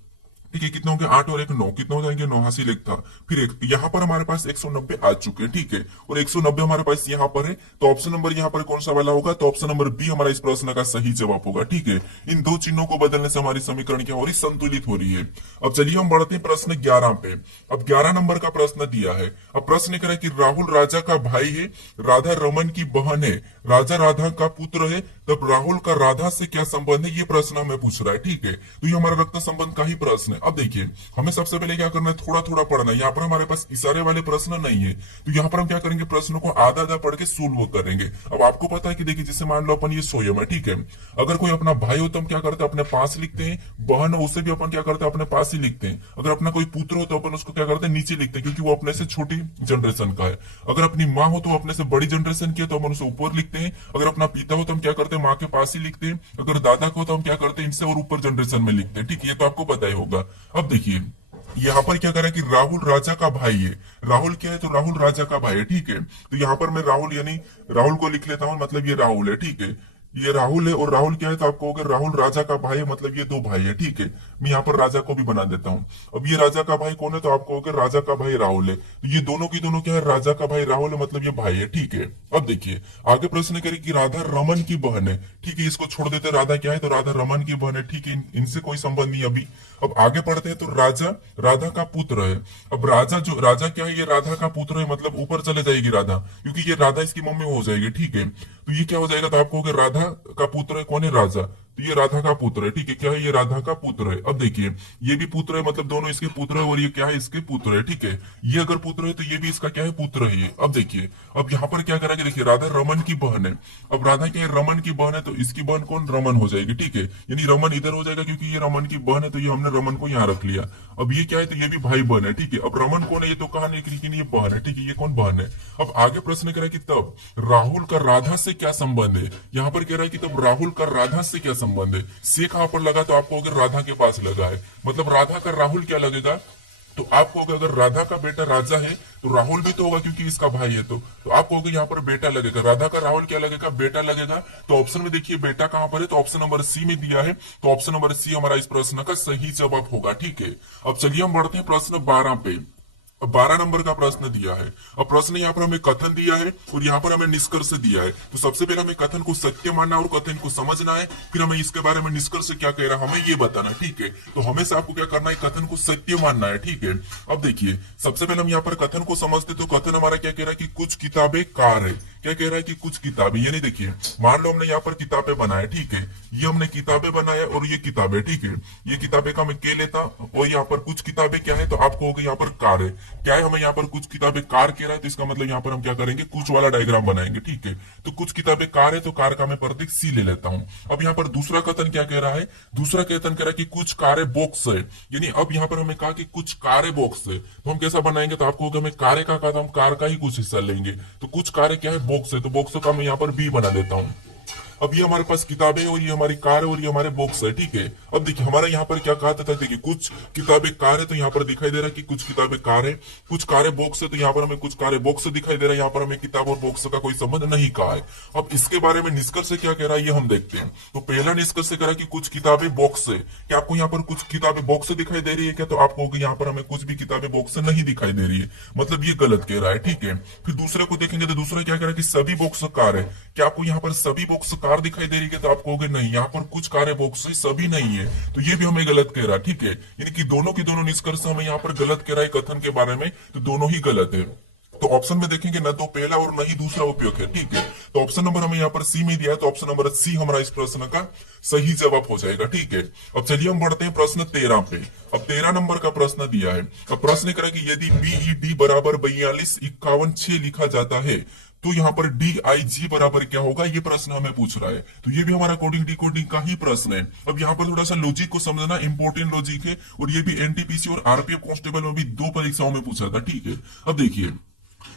ठीक है, कितने होंगे, 8 और 1 9, कितने हो जाएंगे, 9 हासिल 1 था। फिर एक यहाँ पर हमारे पास 190 आ चुके हैं। ठीक है, और 190 हमारे पास यहाँ पर है, तो ऑप्शन नंबर यहाँ पर कौन सा वाला होगा, तो ऑप्शन नंबर बी हमारा इस प्रश्न का सही जवाब होगा। ठीक है, इन दो चिन्हों को बदलने से हमारी समीकरण क्या हो रही, संतुलित हो रही है। अब चलिए हम बढ़ते हैं प्रश्न 11 पे। अब 11 नंबर का प्रश्न दिया है। अब प्रश्न कह रहा है कि राहुल राजा का भाई है, राधा रमन की बहन है, राजा राधा का पुत्र है, तब राहुल का राधा से क्या संबंध है, ये प्रश्न हमें पूछ रहा है। ठीक है, तो ये हमारा रक्त संबंध का ही प्रश्न है। अब देखिए, हमें सबसे पहले क्या करना है, थोड़ा थोड़ा पढ़ना है। यहाँ पर हमारे पास इशारे वाले प्रश्न नहीं है, तो यहाँ पर हम क्या करेंगे, प्रश्नों को आधा आधा पढ़ के सोल्व करेंगे। अब आपको पता है कि देखिए, जैसे मान लो अपन ये स्वयं है, ठीक है, अगर कोई अपना भाई हो तो हम क्या करते हैं, अपने पास लिखते हैं। बहन हो उसे भी अपन क्या करते हैं, अपने पास ही लिखते हैं। अगर अपना कोई पुत्र हो तो अपन उसको क्या करते हैं, नीचे लिखते हैं, क्योंकि वो अपने से छोटी जनरेशन का है। अगर अपनी माँ हो तो अपने से बड़ी जनरेशन की है तो अपन उसे ऊपर लिखते हैं। अगर अपना पिता हो तो हम क्या करते हैं, माँ के पास ही लिखते हैं। अगर दादा को तो हम क्या करते हैं, इनसे और ऊपर जनरेशन में लिखते हैं। ठीक है, ये तो आपको पता ही होगा। अब देखिए, यहाँ पर क्या करें कि राहुल राजा का भाई है। राहुल क्या है, तो राहुल राजा का भाई है। ठीक है, तो यहाँ पर मैं राहुल यानी राहुल को लिख लेता हूँ, मतलब ये राहुल है। ठीक है, ये राहुल है, और राहुल क्या है, तो आपको अगर राहुल राजा का भाई है, मतलब ये दो भाई है। ठीक है, मैं यहाँ पर राजा को भी बना देता हूँ। अब ये राजा का भाई कौन है, तो आपको अगर राजा का भाई राहुल है, तो ये दोनों की दोनों क्या है, राजा का भाई राहुल है, मतलब ये भाई है। ठीक है, अब देखिए आगे प्रश्न करें कि राधा रमन की बहन है। ठीक है, इसको छोड़ देते, राधा क्या है, तो राधा रमन की बहन है। ठीक है, इनसे कोई संबंध नहीं अभी। अब आगे पढ़ते हैं, तो राजा राधा का पुत्र है। अब राजा क्या है, ये राधा का पुत्र है, मतलब ऊपर चले जाएगी राधा, क्योंकि ये राधा इसकी मम्मी हो जाएगी। ठीक है, तो ये क्या हो जाएगा, तो आपको अगर राधा का पुत्र है, कौन है, राजा, तो ये राधा का पुत्र है। ठीक है, क्या है, ये राधा का पुत्र है। अब देखिए, ये भी पुत्र है, मतलब दोनों इसके पुत्र है, और ये क्या है, इसके पुत्र है। ठीक है, ये अगर पुत्र है तो ये भी इसका क्या है, पुत्र है ये। अब देखिए, अब यहाँ पर क्या करेंगे, देखिए राधा रमन की बहन है। अब राधा क्या है, रमन की बहन है, तो इसकी बहन कौन, रमन हो जाएगी। ठीक है, यानी रमन इधर हो जाएगा, क्योंकि ये रमन की बहन है, तो ये हमने रमन को यहाँ रख लिया। अब ये क्या है, तो ये भी भाई बहन है। ठीक है, अब रमन कौन है, ये तो कहा नहीं, लेकिन ये बहन है। ठीक है, ये कौन, बहन है। अब आगे प्रश्न कह रहा है कि तब राहुल का राधा से क्या संबंध है। यहाँ पर कह रहा है कि तब राहुल का राधा से क्या संबंध है। से कहां पर लगा, तो आपको अगर राधा के पास लगा है, मतलब राधा का राहुल क्या लगेगा, तो आपको अगर राधा का बेटा राजा है तो राहुल भी तो होगा, क्योंकि इसका भाई है। तो आपको अगर यहाँ पर बेटा लगेगा, राधा का राहुल क्या लगेगा, बेटा लगेगा। तो ऑप्शन में देखिए बेटा कहां पर है, तो ऑप्शन नंबर सी में दिया है। तो ऑप्शन नंबर सी हमारा इस प्रश्न का सही जवाब होगा। ठीक है, अब चलिए हम बढ़ते हैं प्रश्न 12 पे। अब 12 नंबर का प्रश्न दिया है। अब प्रश्न यहाँ पर हमें कथन दिया है और यहाँ पर हमें निष्कर्ष दिया है। तो सबसे पहले हमें कथन को सत्य मानना और कथन को समझना है, फिर हमें इसके बारे में निष्कर्ष क्या कह रहा है हमें ये बताना। ठीक है, तो हमेशा आपको क्या करना है, कथन को सत्य मानना है। ठीक है, अब देखिए सबसे पहले हम यहाँ पर कथन को समझते, तो कथन हमारा क्या कह रहा है कि कुछ किताबें कार है। क्या कह रहा है कि कुछ किताबें, यानी देखिए मान लो हमने यहाँ पर किताबें बनाए। ठीक है, ये हमने किताबें बनाया और ये किताबें। ठीक है, ये किताबें का मैं के लेता और यहाँ पर कुछ किताबें क्या है, तो आपको होगा यहाँ पर कार है। क्या है, हमें यहाँ पर कुछ किताबें कार कह रहा है, तो इसका मतलब यहाँ पर हम क्या करेंगे, कुछ वाला डायग्राम बनाएंगे। ठीक है, तो कुछ किताबें कार है, तो कार का मैं प्रतीक सी ले लेता हूँ। अब यहाँ पर दूसरा कथन क्या कह रहा है, दूसरा कथन कह रहा है कि कुछ कारें बॉक्स है। यानी अब यहाँ पर हमें कहा कि कुछ कारें बॉक्स है, तो हम कैसा बनाएंगे, तो आपको हमें कारें का कहा, तो हम कार का ही कुछ हिस्सा लेंगे। तो कुछ कारें क्या है, बॉक्स है, तो बॉक्स का मैं यहाँ पर बी बना देता हूँ। अब ये हमारे पास किताबें और ये हमारी कार है और ये हमारे बॉक्स है। ठीक है, अब देखिए हमारा यहाँ पर क्या कहा था, देखिए कुछ किताबें कार है, तो यहाँ पर दिखाई दे रहा है कि कुछ किताबें कार है। कुछ कारें बॉक्स है, तो यहाँ पर हमें कुछ कारें बॉक्स दिखाई दे रहा है। यहाँ पर हमें किताब और बॉक्स का कोई संबंध नहीं कहा है। अब इसके बारे में निष्कर्ष क्या कह रहा है, ये हम देखते हैं। तो पहला निष्कर्ष कह रहा है कि कुछ किताबें बॉक्स है। क्या आपको यहाँ पर कुछ किताबें बॉक्स दिखाई दे रही है क्या, तो आपको यहाँ पर हमें कुछ भी किताबें बॉक्स नहीं दिखाई दे रही है, मतलब ये गलत कह रहा है। ठीक है, फिर दूसरे को देखेंगे, तो दूसरा क्या कह रहा है कि सभी बॉक्स कार है। क्या आपको यहाँ पर सभी बॉक्स कार दिखाई दे रही है, तो आप कहोगे नहीं, यहाँ पर कुछ कारें बॉक्स है, सभी नहीं है, तो ये भी हमें गलत कह रहा है। ठीक है, यानी कि दोनों की दोनों निष्कर्ष हमें यहाँ पर गलत कह रहा है कथन के बारे में, तो दोनों ही गलत है। तो ऑप्शन में देखेंगे न तो पहला और न ही दूसरा उपयोग है। ठीक है, तो ऑप्शन नंबर हमें यहाँ पर सी में दिया है, तो ऑप्शन नंबर सी हमारा इस प्रश्न का सही जवाब हो जाएगा। ठीक है, अब चलिए हम बढ़ते हैं प्रश्न 13 पे। अब 13 नंबर का प्रश्न दिया है। अब प्रश्न करें कि यदि बीईडी बराबर 42 51 6 लिखा जाता है तो यहाँ पर DIG बराबर क्या होगा, ये प्रश्न हमें पूछ रहा है। तो ये भी हमारा कोडिंग डिकोडिंग का ही प्रश्न है। अब यहाँ पर थोड़ा सा लॉजिक को समझना इंपॉर्टेंट लॉजिक है, और ये भी एनटीपीसी और आरपीएफ कांस्टेबल में भी 2 परीक्षाओं में पूछा था। ठीक है, अब देखिए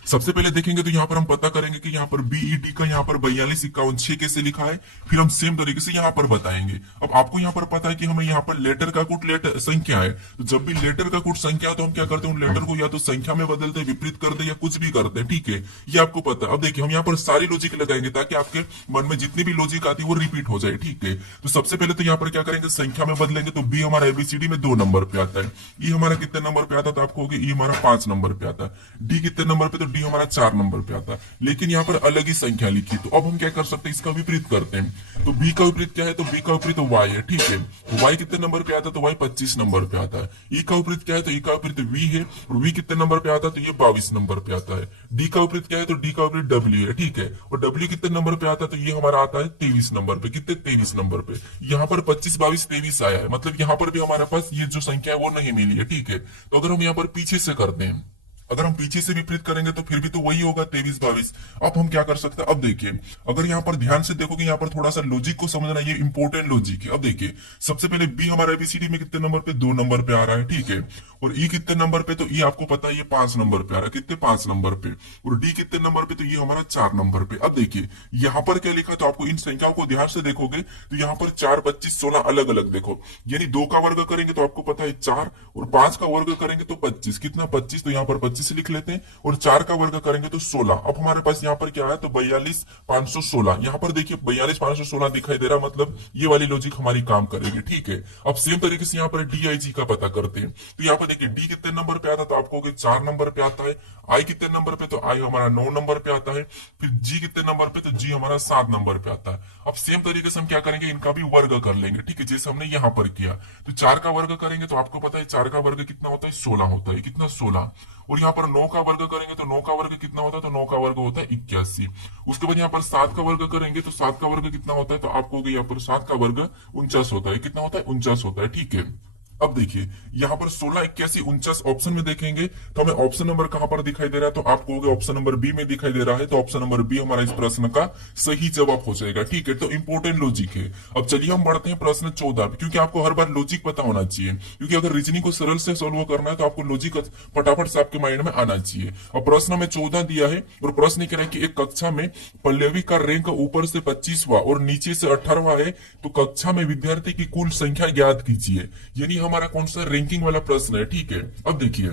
सबसे पहले देखेंगे तो यहाँ पर हम पता करेंगे कि यहाँ पर बीईडी का यहाँ पर 42 51 6 कैसे लिखा है, फिर हम सेम तरीके से यहाँ पर बताएंगे। अब आपको यहाँ पर पता है कि हमें यहाँ पर लेटर का कुट लेटर संख्या है, तो जब भी लेटर का कुट संख्या है तो हम क्या करते हैं, उन लेटर को या तो संख्या में बदलते हैं, विपरीत करते हैं, या कुछ भी करते हैं। ठीक है, ये आपको पता है। अब देखिए हम यहाँ पर सारी लॉजिक लगाएंगे ताकि आपके मन में जितनी भी लॉजिक आती है वो रिपीट हो जाए। ठीक है, तो सबसे पहले तो यहाँ पर क्या करेंगे, संख्या में बदलेंगे, तो बी हमारा एबीसीडी में 2 नंबर पे आता है। ई हमारा कितने नंबर पे आता है, तो आपको ई हमारा 5 नंबर पे आता है। डी कितने नंबर पे पे तो डी हमारा 4 नंबर पे आता है, लेकिन यहाँ पर अलग ही संख्या लिखी। तो अब हम क्या कर सकते हैं, इसका विपरीत करते हैं। तो बी का विपरीत क्या है, तो बी का विपरीत वाई है, ठीक है। वाई कितने नंबर पे आता है, तो वाई 25 नंबर पे आता है। ई का विपरीत क्या है, तो ई का विपरीत वी है, और वी कितने नंबर पे आता है, तो ये 22 नंबर पे आता है। डी का विपरीत क्या है, तो डी का विपरीत डब्ल्यू है, ठीक है। और डब्ल्यू कितने नंबर पे आता है, तो ये हमारा आता है 23 नंबर पे। कितने, 23 नंबर पे। यहाँ पर 25, 22, 23 आया है, मतलब यहाँ पर भी हमारे पास ये जो संख्या है वो नहीं मिली है, ठीक है। तो अगर हम यहाँ पर पीछे से करते हैं, अगर हम पीछे से विपरीत करेंगे तो फिर भी तो वही होगा, 23, 22। अब हम क्या कर सकते हैं, अब देखिए, अगर यहाँ पर ध्यान से देखोगे, यहाँ पर थोड़ा सा लॉजिक को समझना, ये इंपॉर्टेंट लॉजिक है। अब देखिए, सबसे पहले बी हमारा एबीसीडी में कितने नंबर पे, 2 नंबर पे आ रहा है, ठीक है। और ई कितने नंबर पे, तो ई आपको पता है ये 5 नंबर पे आ रहा है, कितने, 5 नंबर पे। और डी कितने नंबर पे, तो ये हमारा 4 नंबर पे। अब देखिए यहाँ पर क्या लिखा, तो आपको इन संख्याओं को ध्यान से देखोगे तो यहाँ पर 4, 25, 16 अलग अलग देखो, यानी 2 का वर्ग करेंगे तो आपको पता है 4, और 5 का वर्ग करेंगे तो 25। कितना, 25, तो यहाँ पर 25 लिख लेते हैं, और 4 का वर्ग करेंगे तो 16। अब हमारे पास यहाँ पर क्या है, तो 42, 516। यहाँ पर देखिए 42, 516 दिखाई दे रहा, मतलब ये वाली लॉजिक हमारी काम करेगी, ठीक है। अब सेम तरीके से यहाँ पर डी आई जी का पता करते हैं। तो यहाँ पर देखिए डी कितने नंबर पे आता है, तो आपको 4 नंबर पे आता है। आई कितने नंबर पे, तो आई हमारा 9 नंबर पे आता है। फिर जी कितने नंबर पे, तो जी हमारा 7 नंबर पे आता है। अब सेम तरीके से हम क्या करेंगे, इनका भी वर्ग कर लेंगे, ठीक है, जैसे हमने यहाँ पर किया। तो 4 का वर्ग करेंगे तो आपको पता है 4 का वर्ग कितना होता है, 16 होता है। कितना, 16। और यहाँ पर 9 का वर्ग करेंगे तो 9 का वर्ग कितना होता है, तो 9 का वर्ग होता है 81। उसके बाद यहाँ पर 7 का वर्ग करेंगे तो 7 का वर्ग कितना होता है, तो आपको यहाँ पर 7 का वर्ग 49 होता है। कितना होता है, 49 होता है, ठीक है। अब देखिए यहाँ पर 16, 81, 49 ऑप्शन में देखेंगे तो हमें ऑप्शन नंबर कहां पर दिखाई दे रहा है, तो आपको ऑप्शन नंबर बी में दिखाई दे रहा है। तो ऑप्शन नंबर बी हमारा इस प्रश्न का सही जवाब हो जाएगा, ठीक है। तो इंपॉर्टेंट लॉजिक है। अब चलिए हम बढ़ते हैं प्रश्न 14, क्योंकि आपको हर बार लॉजिक पता होना चाहिए, क्योंकि अगर रीजनिंग को सरल से सोल्व करना है तो आपको लॉजिक फटाफट से आपके माइंड में आना चाहिए। अब प्रश्न में 14 दिया है, और प्रश्न कह रहा है कि एक कक्षा में पल्लवी का रैंक ऊपर से 25वां और नीचे से 18वां है, तो कक्षा में विद्यार्थी की कुल संख्या ज्ञात कीजिए। यानी हमारा कौन सा रैंकिंग वाला प्रश्न है, ठीक है। अब देखिए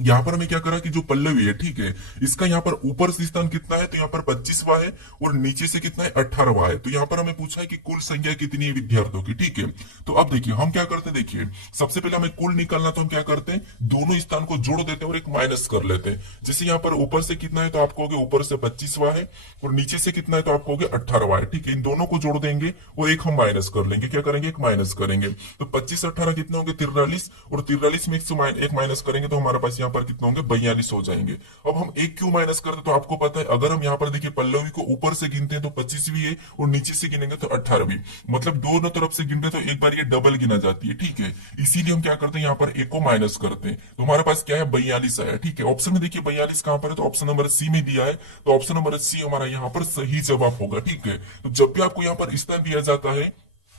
यहाँ पर हमें क्या करा कि जो पल्लवी है, ठीक है, इसका यहाँ पर ऊपर से स्थान कितना है, तो यहाँ पर 25वां है, और नीचे से कितना है, 18वां है। तो यहाँ पर हमें पूछा है कि कुल संख्या कितनी है विद्यार्थियों की, ठीक है। तो अब देखिए हम क्या करते हैं, देखिए सबसे पहले हमें कुल निकालना, तो हम क्या करते हैं, दोनों स्थान को जोड़ देते हैं और एक माइनस कर लेते हैं। जैसे यहाँ पर ऊपर से कितना है, तो आपको ऊपर से 25वां है, और नीचे से कितना है, तो आपको 18वां है, ठीक है। इन दोनों को जोड़ देंगे और एक हम माइनस कर लेंगे। क्या करेंगे, एक माइनस करेंगे। तो 25, 18 कितने होंगे, 43, और 43 में एक माइनस करेंगे तो हमारे पास यहाँ पर कितने होंगे, 42 हो जाएंगे। अब हम एक क्यों माइनस करते, तो आपको पता है अगर हम यहाँ पर देखिए पल्लवी को ऊपर से गिनते हैं तो 25 भी है, और नीचे से गिनेंगे तो 18 भी, मतलब दोनों तरफ से गिन रहे तो एक बार ये डबल गिना जाती है, ठीक है। इसीलिए हम क्या करते हैं, यहाँ पर एक को माइनस करते हैं। तो हमारे पास क्या है, 42 आया, ठीक है। ऑप्शन में देखिए 42 कहां पर है, तो ऑप्शन नंबर सी में दिया है। तो ऑप्शन नंबर सी हमारा यहाँ पर सही जवाब होगा, ठीक है। तो जब भी आपको यहाँ पर स्थान दिया जाता है,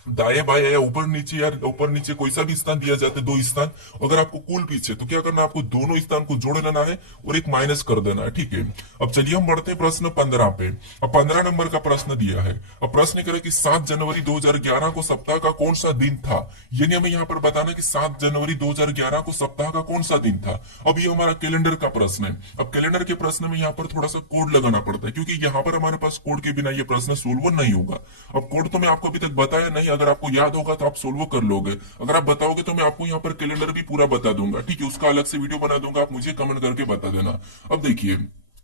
दाएं बाएं या ऊपर नीचे, या ऊपर नीचे कोई सा भी स्थान दिया जाता है, 2 स्थान, अगर आपको कुल पीछे, तो क्या करना है, आपको दोनों स्थान को जोड़ लेना है और एक माइनस कर देना है, ठीक है। अब चलिए हम बढ़ते हैं प्रश्न 15 पे। अब 15 नंबर का प्रश्न दिया है। अब प्रश्न करें कि 7 जनवरी 2011 को सप्ताह का कौन सा दिन था। यानी हमें यहाँ पर बताना कि 7 जनवरी 2011 को सप्ताह का कौन सा दिन था। अब ये हमारा कैलेंडर का प्रश्न है। अब कैलेंडर के प्रश्न में यहाँ पर थोड़ा सा कोड लगाना पड़ता है, क्योंकि यहाँ पर हमारे पास कोड के बिना ये प्रश्न सोल्व नहीं होगा। अब कोड तो मैं आपको अभी तक बताया नहीं, अगर आपको याद होगा तो आप सोल्व कर लोगे। अगर आप बताओगे तो मैं आपको यहाँ पर कैलेंडर भी पूरा बता दूंगा, ठीक है। उसका अलग से वीडियो बना दूंगा, आप मुझे कमेंट करके बता देना। अब देखिए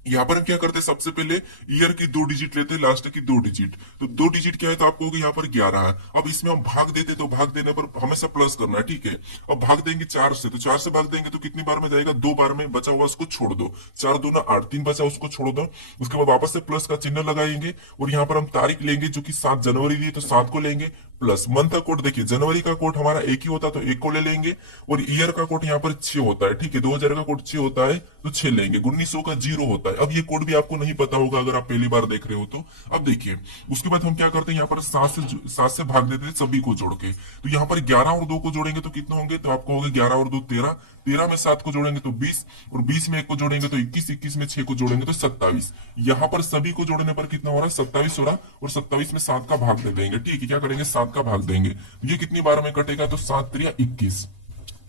यहाँ पर हम क्या करते हैं, सबसे पहले ईयर की 2 डिजिट लेते हैं, लास्ट की 2 डिजिट। तो 2 डिजिट क्या है, तो आपको यहाँ पर 11 है। अब इसमें हम भाग देते, तो भाग देने पर हमेशा प्लस करना है, ठीक है। अब भाग देंगे 4 से, तो 4 से भाग देंगे तो कितनी बार में जाएगा, 2 बार में। बचा हुआ उसको छोड़ दो, 4 दूना 8, 3 बचा उसको छोड़ दो। उसके बाद वापस से प्लस का चिन्ह लगाएंगे, और यहाँ पर हम तारीख लेंगे, जो कि 7 जनवरी ली, तो 7 को लेंगे। प्लस मंथ का कोड देखिए, जनवरी का कोड हमारा 1 ही होता है, तो 1 को ले लेंगे। और ईयर का कोड यहाँ पर 6 होता है, ठीक है। 2000 का कोड 6 होता है, तो 6 लेंगे। 1900 का 0 होता है। अब ये कोड भी आपको नहीं पता होगा अगर आप पहली बार देख रहे हो तो। अब देखिए उसके बाद हम क्या करते हैं, यहाँ पर 7 से भाग देते हैं सभी को जोड़ के। तो यहाँ पर 11 और 2 को जोड़ेंगे तो कितने होंगे, तो आपको होंगे 11 और 2 13, 13 में 7 को जोड़ेंगे तो 20, और 20 में 1 को जोड़ेंगे तो 21, 21 में 6 को जोड़ेंगे तो 27। यहाँ पर सभी को जोड़ने पर कितना हो रहा है, 27 हो रहा, और 27 में 7 का भाग दे देंगे, ठीक है। क्या करेंगे, 7 का भाग देंगे। ये कितनी बार में कटेगा, तो 7 3 21।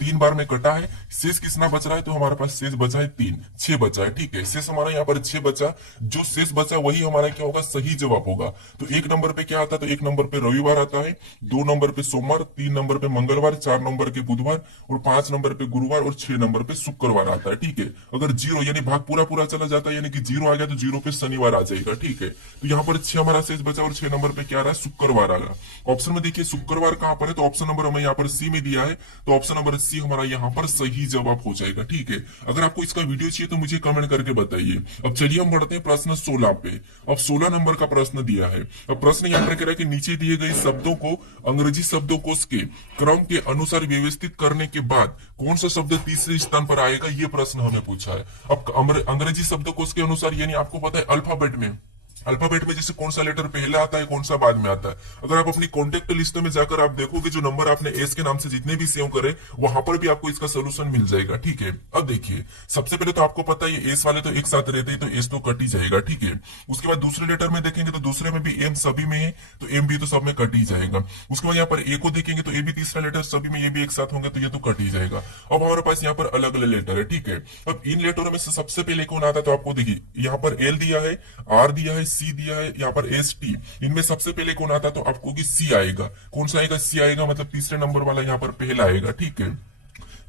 3 बार में कटा है, शेष कितना बच रहा है, तो हमारे पास शेष बचा है 3, 6 बचा है, ठीक है। शेष हमारा यहाँ पर 6 बचा, जो शेष बचा वही हमारा क्या होगा, सही जवाब होगा। तो 1 नंबर पे क्या आता है, तो 1 नंबर पे रविवार आता है, 2 नंबर पे सोमवार, 3 नंबर पे मंगलवार, 4 नंबर के बुधवार और 5 नंबर पे गुरुवार और 6 नंबर पे शुक्रवार आता है, ठीक है। अगर 0 यानी भाग पूरा पूरा चला जाता है, यानी कि 0 आ गया तो 0 पे शनिवार आ जाएगा, ठीक है। तो यहाँ पर 6 हमारा शेष बचा और 6 नंबर पे क्या आ रहा है, शुक्रवार आ रहा। ऑप्शन में देखिए शुक्रवार कहां पर है, तो ऑप्शन नंबर हमें यहाँ पर सी में दिया है, तो ऑप्शन नंबर सी हमारा यहाँ पर सही जवाब हो जाएगा, ठीक है। अगर आपको इसका वीडियो चाहिए तो मुझे कमेंट करके बताइए। अब चलिए हम बढ़ते हैं प्रश्न 16 पे। अब 16 नंबर का प्रश्न दिया है। अब प्रश्न यहाँ पर कह रहा है कि नीचे दिए गए शब्दों को अंग्रेजी शब्दकोश के क्रम के अनुसार व्यवस्थित करने के बाद कौन सा शब्द तीसरे स्थान पर आएगा, ये प्रश्न हमें पूछा है। अब अंग्रेजी शब्दकोश के अनुसार यानी आपको पता है अल्फाबेट में जैसे कौन सा लेटर पहले आता है, कौन सा बाद में आता है। अगर आप अपनी कॉन्टेक्ट लिस्ट में जाकर आप देखोगे जो नंबर आपने एस के नाम से जितने भी सेव करे, वहां पर भी आपको इसका सोल्यूशन मिल जाएगा, ठीक है। अब देखिए सबसे पहले तो आपको पता है एस वाले तो एक साथ रहते हैं, तो एस तो कट ही जाएगा, ठीक है। उसके बाद दूसरे लेटर में देखेंगे तो दूसरे में भी एम सभी में है, तो एम भी तो सब में कट ही जाएगा। उसके बाद यहाँ पर ए को देखेंगे तो ए भी तीसरा लेटर सभी में, ये भी एक साथ होंगे, तो ये तो कट ही जाएगा। अब हमारे पास यहाँ पर अलग अलग लेटर है, ठीक है। अब इन लेटरों में से सबसे पहले कौन आता है, तो आपको देखिए यहाँ पर एल दिया है, आर दिया है, सी दिया है, यहाँ पर एस टी, इनमें सबसे पहले कौन आता है, तो आपको कि सी आएगा। कौन सा आएगा, सी आएगा, मतलब तीसरे नंबर वाला यहाँ पर पहला आएगा, ठीक है।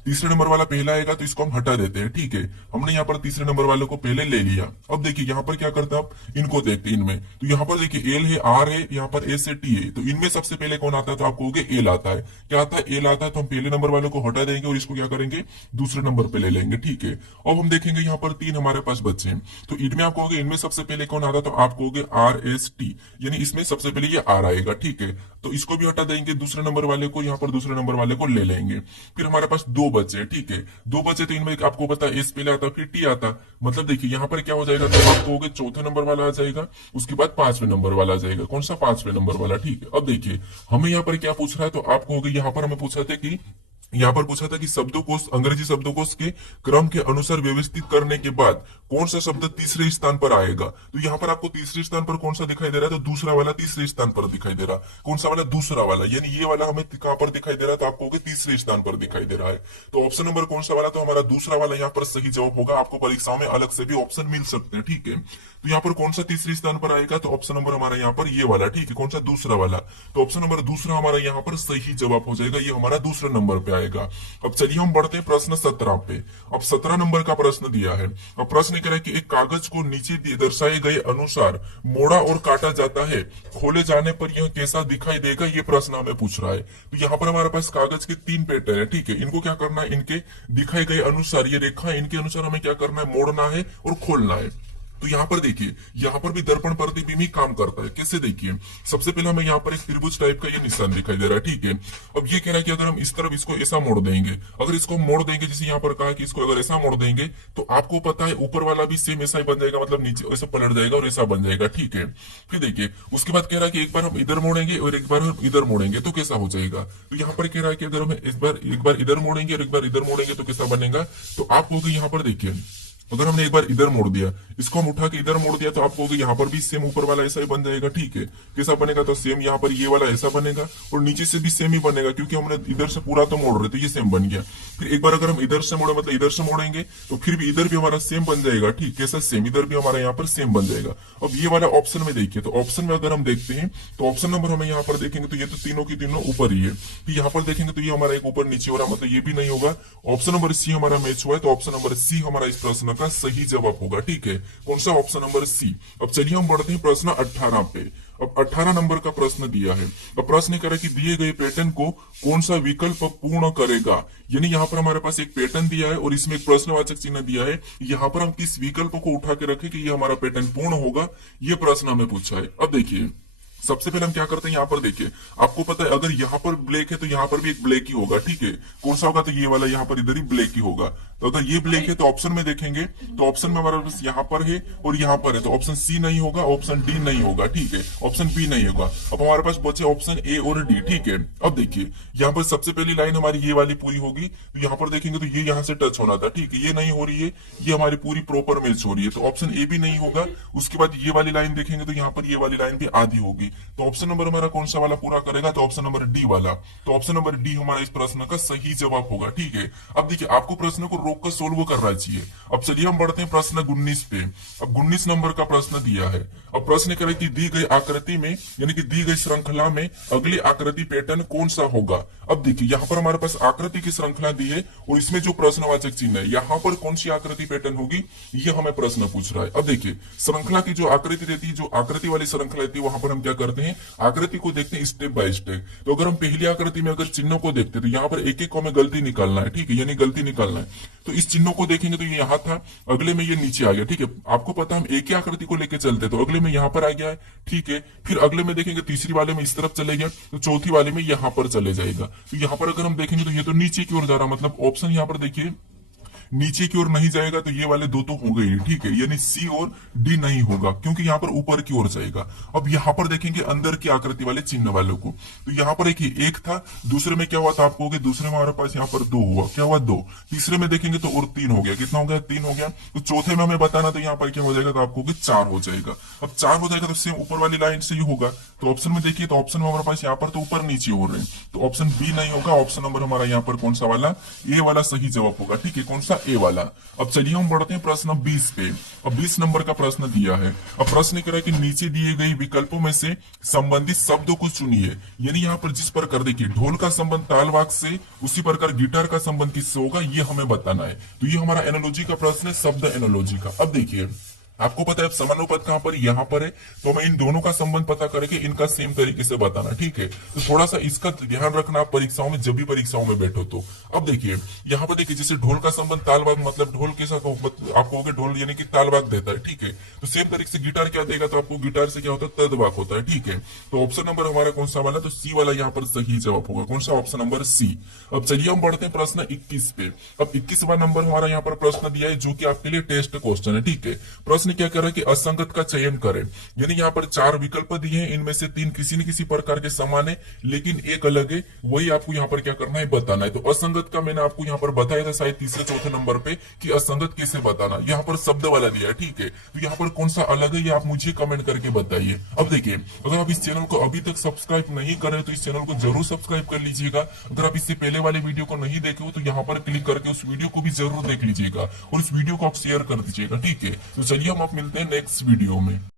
तीसरे नंबर वाला पहला आएगा तो इसको हम हटा देते हैं, ठीक है। हमने यहाँ पर तीसरे नंबर वाले को पहले ले लिया। अब देखिए यहाँ पर क्या करते हैं, आप इनको देखते हैं इनमें, तो यहाँ पर देखिए एल है, आर है, यहाँ पर एस है, टी है, तो इनमें सबसे पहले कौन आता है, तो आपको कहोगे एल आता है। क्या आता है, एल आता है, तो हम पहले नंबर वाले को हटा देंगे और इसको क्या करेंगे, दूसरे नंबर पे ले लेंगे, ठीक है। अब हम देखेंगे यहाँ पर 3 हमारे पास बच्चे हैं, तो इनमें आप कहोगे इनमें सबसे पहले कौन आता है, तो आप कहोगे आर एस टी, यानी इसमें सबसे पहले ये आर आएगा, ठीक है। तो इसको भी हटा देंगे, दूसरे नंबर वाले को यहाँ पर दूसरे नंबर वाले को ले लेंगे। फिर हमारे पास 2 बच्चे हैं, ठीक है। 2 बचे तो इनमें आपको पता है एस पहले आता फिर टी आता, मतलब देखिए यहाँ पर क्या हो जाएगा, तो आप कहोगे चौथे नंबर वाला आ जाएगा, उसके बाद 5वें नंबर वाला आ जाएगा। कौन सा, 5वें नंबर वाला, ठीक है। अब देखिए हमें यहाँ पर क्या पूछ रहा है, तो आप कहोगे यहाँ पर हमें पूछा था कि यहाँ पर पूछा था कि शब्दकोश अंग्रेजी शब्दकोश के क्रम के अनुसार व्यवस्थित करने के बाद कौन सा शब्द तीसरे स्थान पर आएगा। तो यहाँ पर आपको तीसरे स्थान पर कौन सा दिखाई दे रहा है, तो दूसरा वाला तीसरे स्थान पर दिखाई दे रहा। कौन सा वाला, दूसरा वाला, यानी ये वाला हमें कहां पर दिखाई दे रहा है, तो आपको तीसरे स्थान पर दिखाई दे रहा है। तो ऑप्शन नंबर कौन सा वाला, तो हमारा दूसरा वाला यहाँ पर सही जवाब होगा। आपको परीक्षाओं में अलग से भी ऑप्शन मिल सकते हैं, ठीक है। तो यहाँ पर कौन सा तीसरे स्थान पर आएगा, तो ऑप्शन नंबर हमारा यहाँ पर ये वाला, ठीक है। कौन सा, दूसरा वाला, तो ऑप्शन नंबर दूसरा हमारा यहाँ पर सही जवाब हो जाएगा, ये हमारा दूसरे नंबर पे आएगा। अब चलिए हम बढ़ते हैं प्रश्न 17 पे। अब 17 नंबर का प्रश्न दिया है। अब प्रश्न कह रहा है कि एक कागज को नीचे दर्शाए गए अनुसार मोड़ा और काटा जाता है, खोले जाने पर यह कैसा दिखाई देगा, ये प्रश्न हमें पूछ रहा है। तो यहाँ पर हमारे पास कागज के 3 पैटर्न है, ठीक है। इनको क्या करना है, इनके दिखाए गए अनुसार, ये रेखा है, इनके अनुसार हमें क्या करना है, मोड़ना है और खोलना है। तो यहाँ पर देखिए, यहाँ पर भी दर्पण प्रतिबिंब ही काम करता है। कैसे, देखिए सबसे पहले हमें यहाँ पर एक त्रिभुज टाइप का ये निशान दिखाई दे रहा है, ठीक है। अब ये कह रहा है कि अगर हम इस तरफ इसको ऐसा मोड़ देंगे, अगर इसको मोड़ देंगे, जैसे यहाँ पर कहा है कि इसको अगर ऐसा मोड़ देंगे, तो आपको पता है ऊपर वाला भी सेम ऐसा ही बन जाएगा, मतलब नीचे ऐसा पलट जाएगा और ऐसा बन जाएगा, ठीक है। फिर देखिए उसके बाद कह रहा है कि एक बार हम इधर मोड़ेंगे और एक बार हम इधर मोड़ेंगे तो कैसा हो जाएगा। तो यहाँ पर कह रहा है कि अगर हम एक बार इधर मोड़ेंगे और एक बार इधर मोड़ेंगे तो कैसा बनेगा। तो आप लोग यहाँ पर देखिए, अगर हमने एक बार इधर मोड़ दिया, इसको हम उठा के इधर मोड़ दिया, तो आप कहोगे यहाँ पर भी सेम ऊपर वाला ऐसा ही बन जाएगा, ठीक है। कैसा बनेगा, तो सेम यहाँ पर ये वाला ऐसा बनेगा और नीचे से भी सेम ही बनेगा, क्योंकि हमने इधर से पूरा तो मोड़ रहे, तो ये सेम बन गया। फिर एक बार अगर हम इधर से मोड़े, मतलब इधर से मोड़ेंगे, तो फिर भी इधर भी हमारा सेम बन जाएगा, ठीक। कैसा, सेम, इधर भी हमारा यहाँ पर सेम बन जाएगा। अब ये वाला ऑप्शन में देखिए, तो ऑप्शन में अगर हम देखते हैं तो ऑप्शन नंबर हमें यहाँ पर देखेंगे तो ये तो तीनों की तीनों ऊपर ही है। फिर यहाँ पर देखेंगे तो ये हमारा एक ऊपर नीचे हो रहा, मतलब ये भी नहीं होगा। ऑप्शन नंबर सी हमारा मैच हुआ है, तो ऑप्शन नंबर सी हमारा इस प्रश्न का सही जवाब होगा, ठीक है। कौन सा, ऑप्शन नंबर सी। अब चलिए हम बढ़ते हैं प्रश्न 18 पे। अब 18 नंबर का प्रश्न दिया है। अब प्रश्न कह रहा है कि दिए गए पैटर्न को कौन सा विकल्प पूर्ण करेगा, यानी यहाँ पर हमारे पास एक पैटर्न दिया है और इसमें एक प्रश्नवाचक चिन्ह दिया है। यहाँ पर हम किस विकल्प को उठा के रखें कि ये हमारा पैटर्न पूर्ण होगा, ये प्रश्न हमें पूछा है। अब देखिए सबसे पहले हम क्या करते हैं, यहाँ पर देखिए आपको पता है अगर यहाँ पर ब्लैक है तो यहाँ पर भी एक ब्लैक ही होगा, ठीक है। कौन सा होगा, तो ये वाला यहाँ पर इधर ही ब्लैक ही होगा। तो अगर ये ब्लैक है तो ऑप्शन में देखेंगे तो ऑप्शन में हमारे पास यहाँ पर है और यहाँ पर है, तो ऑप्शन सी नहीं होगा, ऑप्शन डी नहीं होगा, ठीक है। ऑप्शन बी नहीं होगा। अब हमारे पास बचे ऑप्शन ए और डी, ठीक है। अब देखिए यहाँ पर सबसे पहली लाइन हमारी ये वाली पूरी होगी, तो यहाँ पर देखेंगे तो ये यहाँ से टच होना था, ठीक है। ये नहीं हो रही है, ये हमारी पूरी प्रॉपर मैच हो रही है, तो ऑप्शन ए भी नहीं होगा। उसके बाद ये वाली लाइन देखेंगे तो यहाँ पर ये वाली लाइन भी आधी होगी, तो ऑप्शन नंबर हमारा कौन सा वाला पूरा करेगा, तो ऑप्शन नंबर डी वाला। तो ऑप्शन नंबर डी हमारा इस प्रश्न का सही जवाब होगा। ठीक है, अब देखिए आपको प्रश्न को रोक कर सोल्व करना चाहिए। अब चलिए हम बढ़ते हैं प्रश्न 19 पे। अब 19 नंबर का प्रश्न दिया है। अब प्रश्न कह रहा है कि दी गई आकृति में यानी कि दी गई श्रृंखला में अगली आकृति पैटर्न कौन सा होगा। अब देखिए यहाँ पर हमारे पास आकृति की श्रृंखला दी है और इसमें जो प्रश्नवाचक चिन्ह है यहाँ पर कौन सी आकृति पैटर्न होगी ये हमें प्रश्न पूछ रहा है। अब देखिए श्रृंखला की जो आकृति रहती है, जो आकृति वाली श्रृंखला रहती है, वहां पर हम क्या करते हैं, आकृति को देखते हैं स्टेप बाय स्टेप। तो अगर हम पहली आकृति में अगर चिन्हों को देखते हैं तो यहाँ पर एक एक को हमें गलती निकालना है। ठीक है, यानी गलती निकालना है। तो इस चिन्हों को देखेंगे तो ये यहाँ था, अगले में ये नीचे आ गया। ठीक है, आपको पता हम एक ही आकृति को लेकर चलते तो अगले में यहाँ पर आ गया है। ठीक है, फिर अगले में देखेंगे तीसरी वाले में इस तरफ चले गया, तो चौथी वाले में यहाँ पर चले जाएगा। तो यहाँ पर अगर हम देखेंगे तो ये तो नीचे की ओर जा रहा, मतलब ऑप्शन यहाँ पर देखिए नीचे की ओर नहीं जाएगा, तो ये वाले दो तो हो गए। ठीक है, यानी सी और डी नहीं होगा क्योंकि यहाँ पर ऊपर की ओर जाएगा। अब यहाँ पर देखेंगे अंदर की आकृति वाले चिन्ह वालों को, तो यहाँ पर एक था, दूसरे में क्या हुआ था आपको, दूसरे में हमारे पास यहाँ पर दो हुआ, क्या हुआ दो, तीसरे में देखेंगे तो और तीन हो गया, कितना हो गया, तीन हो गया। तो चौथे में हमें बताना तो यहाँ पर क्या हो जाएगा, तो आपको चार हो जाएगा। अब चार हो जाएगा तो सेम ऊपर वाली लाइन से ही होगा। तो ऑप्शन में देखिए, तो ऑप्शन में हमारे पास यहाँ पर तो ऊपर नीचे हो रहे हैं, तो ऑप्शन बी नहीं होगा। ऑप्शन नंबर हमारा यहाँ पर कौन सा वाला, ए वाला सही जवाब होगा। ठीक है, कौन सा, ए वाला। अब चलिए हम बढ़ते हैं प्रश्न 20 पे। अब 20 नंबर का प्रश्न दिया है। अब प्रश्न कह रहा है कि नीचे दिए गए विकल्पों में से संबंधित शब्दों को चुनिए। यानी यहाँ पर जिस प्रकार देखिए ढोल का संबंध तालवाक से, उसी प्रकार गिटार का संबंध किससे होगा ये हमें बताना है। तो ये हमारा एनालॉजी का प्रश्न है, शब्द एनालॉजी का। अब देखिए आपको पता है समानुपात कहां पर, यहाँ पर है, तो हमें इन दोनों का संबंध पता करके इनका सेम तरीके से बताना। ठीक है, तो थोड़ा सा इसका ध्यान रखना आप परीक्षाओं में, जब भी परीक्षाओं में बैठो तो। अब देखिए यहाँ पर देखिए जैसे ढोल का संबंध तालवाक, मतलब ढोल के साथ आप कहोगे ढोल यानी कि तालवाक देता है। ठीक है, तो सेम तरीके से गिटार क्या देगा, तो आपको गिटार से क्या होता है, तदवाक होता है। ठीक है, तो ऑप्शन नंबर हमारा कौन सा वाला, तो सी वाला यहाँ पर सही जवाब होगा। कौन सा, ऑप्शन नंबर सी। अब चलिए हम बढ़ते हैं प्रश्न 21 पे। अब 21वां नंबर हमारा यहाँ पर प्रश्न दिया है जो कि आपके लिए टेस्ट क्वेश्चन है। ठीक है, प्रश्न क्या कर रहा है कि असंगत का चयन करें। यानी यहाँ पर चार विकल्प दिए हैं, इनमें से तीन किसी न किसी प्रकार के समान है लेकिन एक अलग है, वही आपको यहाँ पर क्या करना है, बताना है। तो असंगत का मैंने आपको यहाँ पर बताया था शायद तीसरे चौथे नंबर पे कि असंगत कैसे बताना। यहाँ पर शब्द वाला दिया है। ठीक है, तो यहाँ पर कौन सा अलग है ये आप मुझे कमेंट करके बताइए। अब देखिए अगर आप इस चैनल को अभी तक सब्सक्राइब नहीं करे तो इस चैनल को जरूर सब्सक्राइब कर लीजिएगा। अगर आप इससे पहले वाले वीडियो को नहीं देखे हो तो यहाँ पर क्लिक करके उस वीडियो को भी जरूर देख लीजिएगा और इस वीडियो को आप शेयर कर दीजिएगा। ठीक है, तो चलिए हम आप मिलते हैं नेक्स्ट वीडियो में।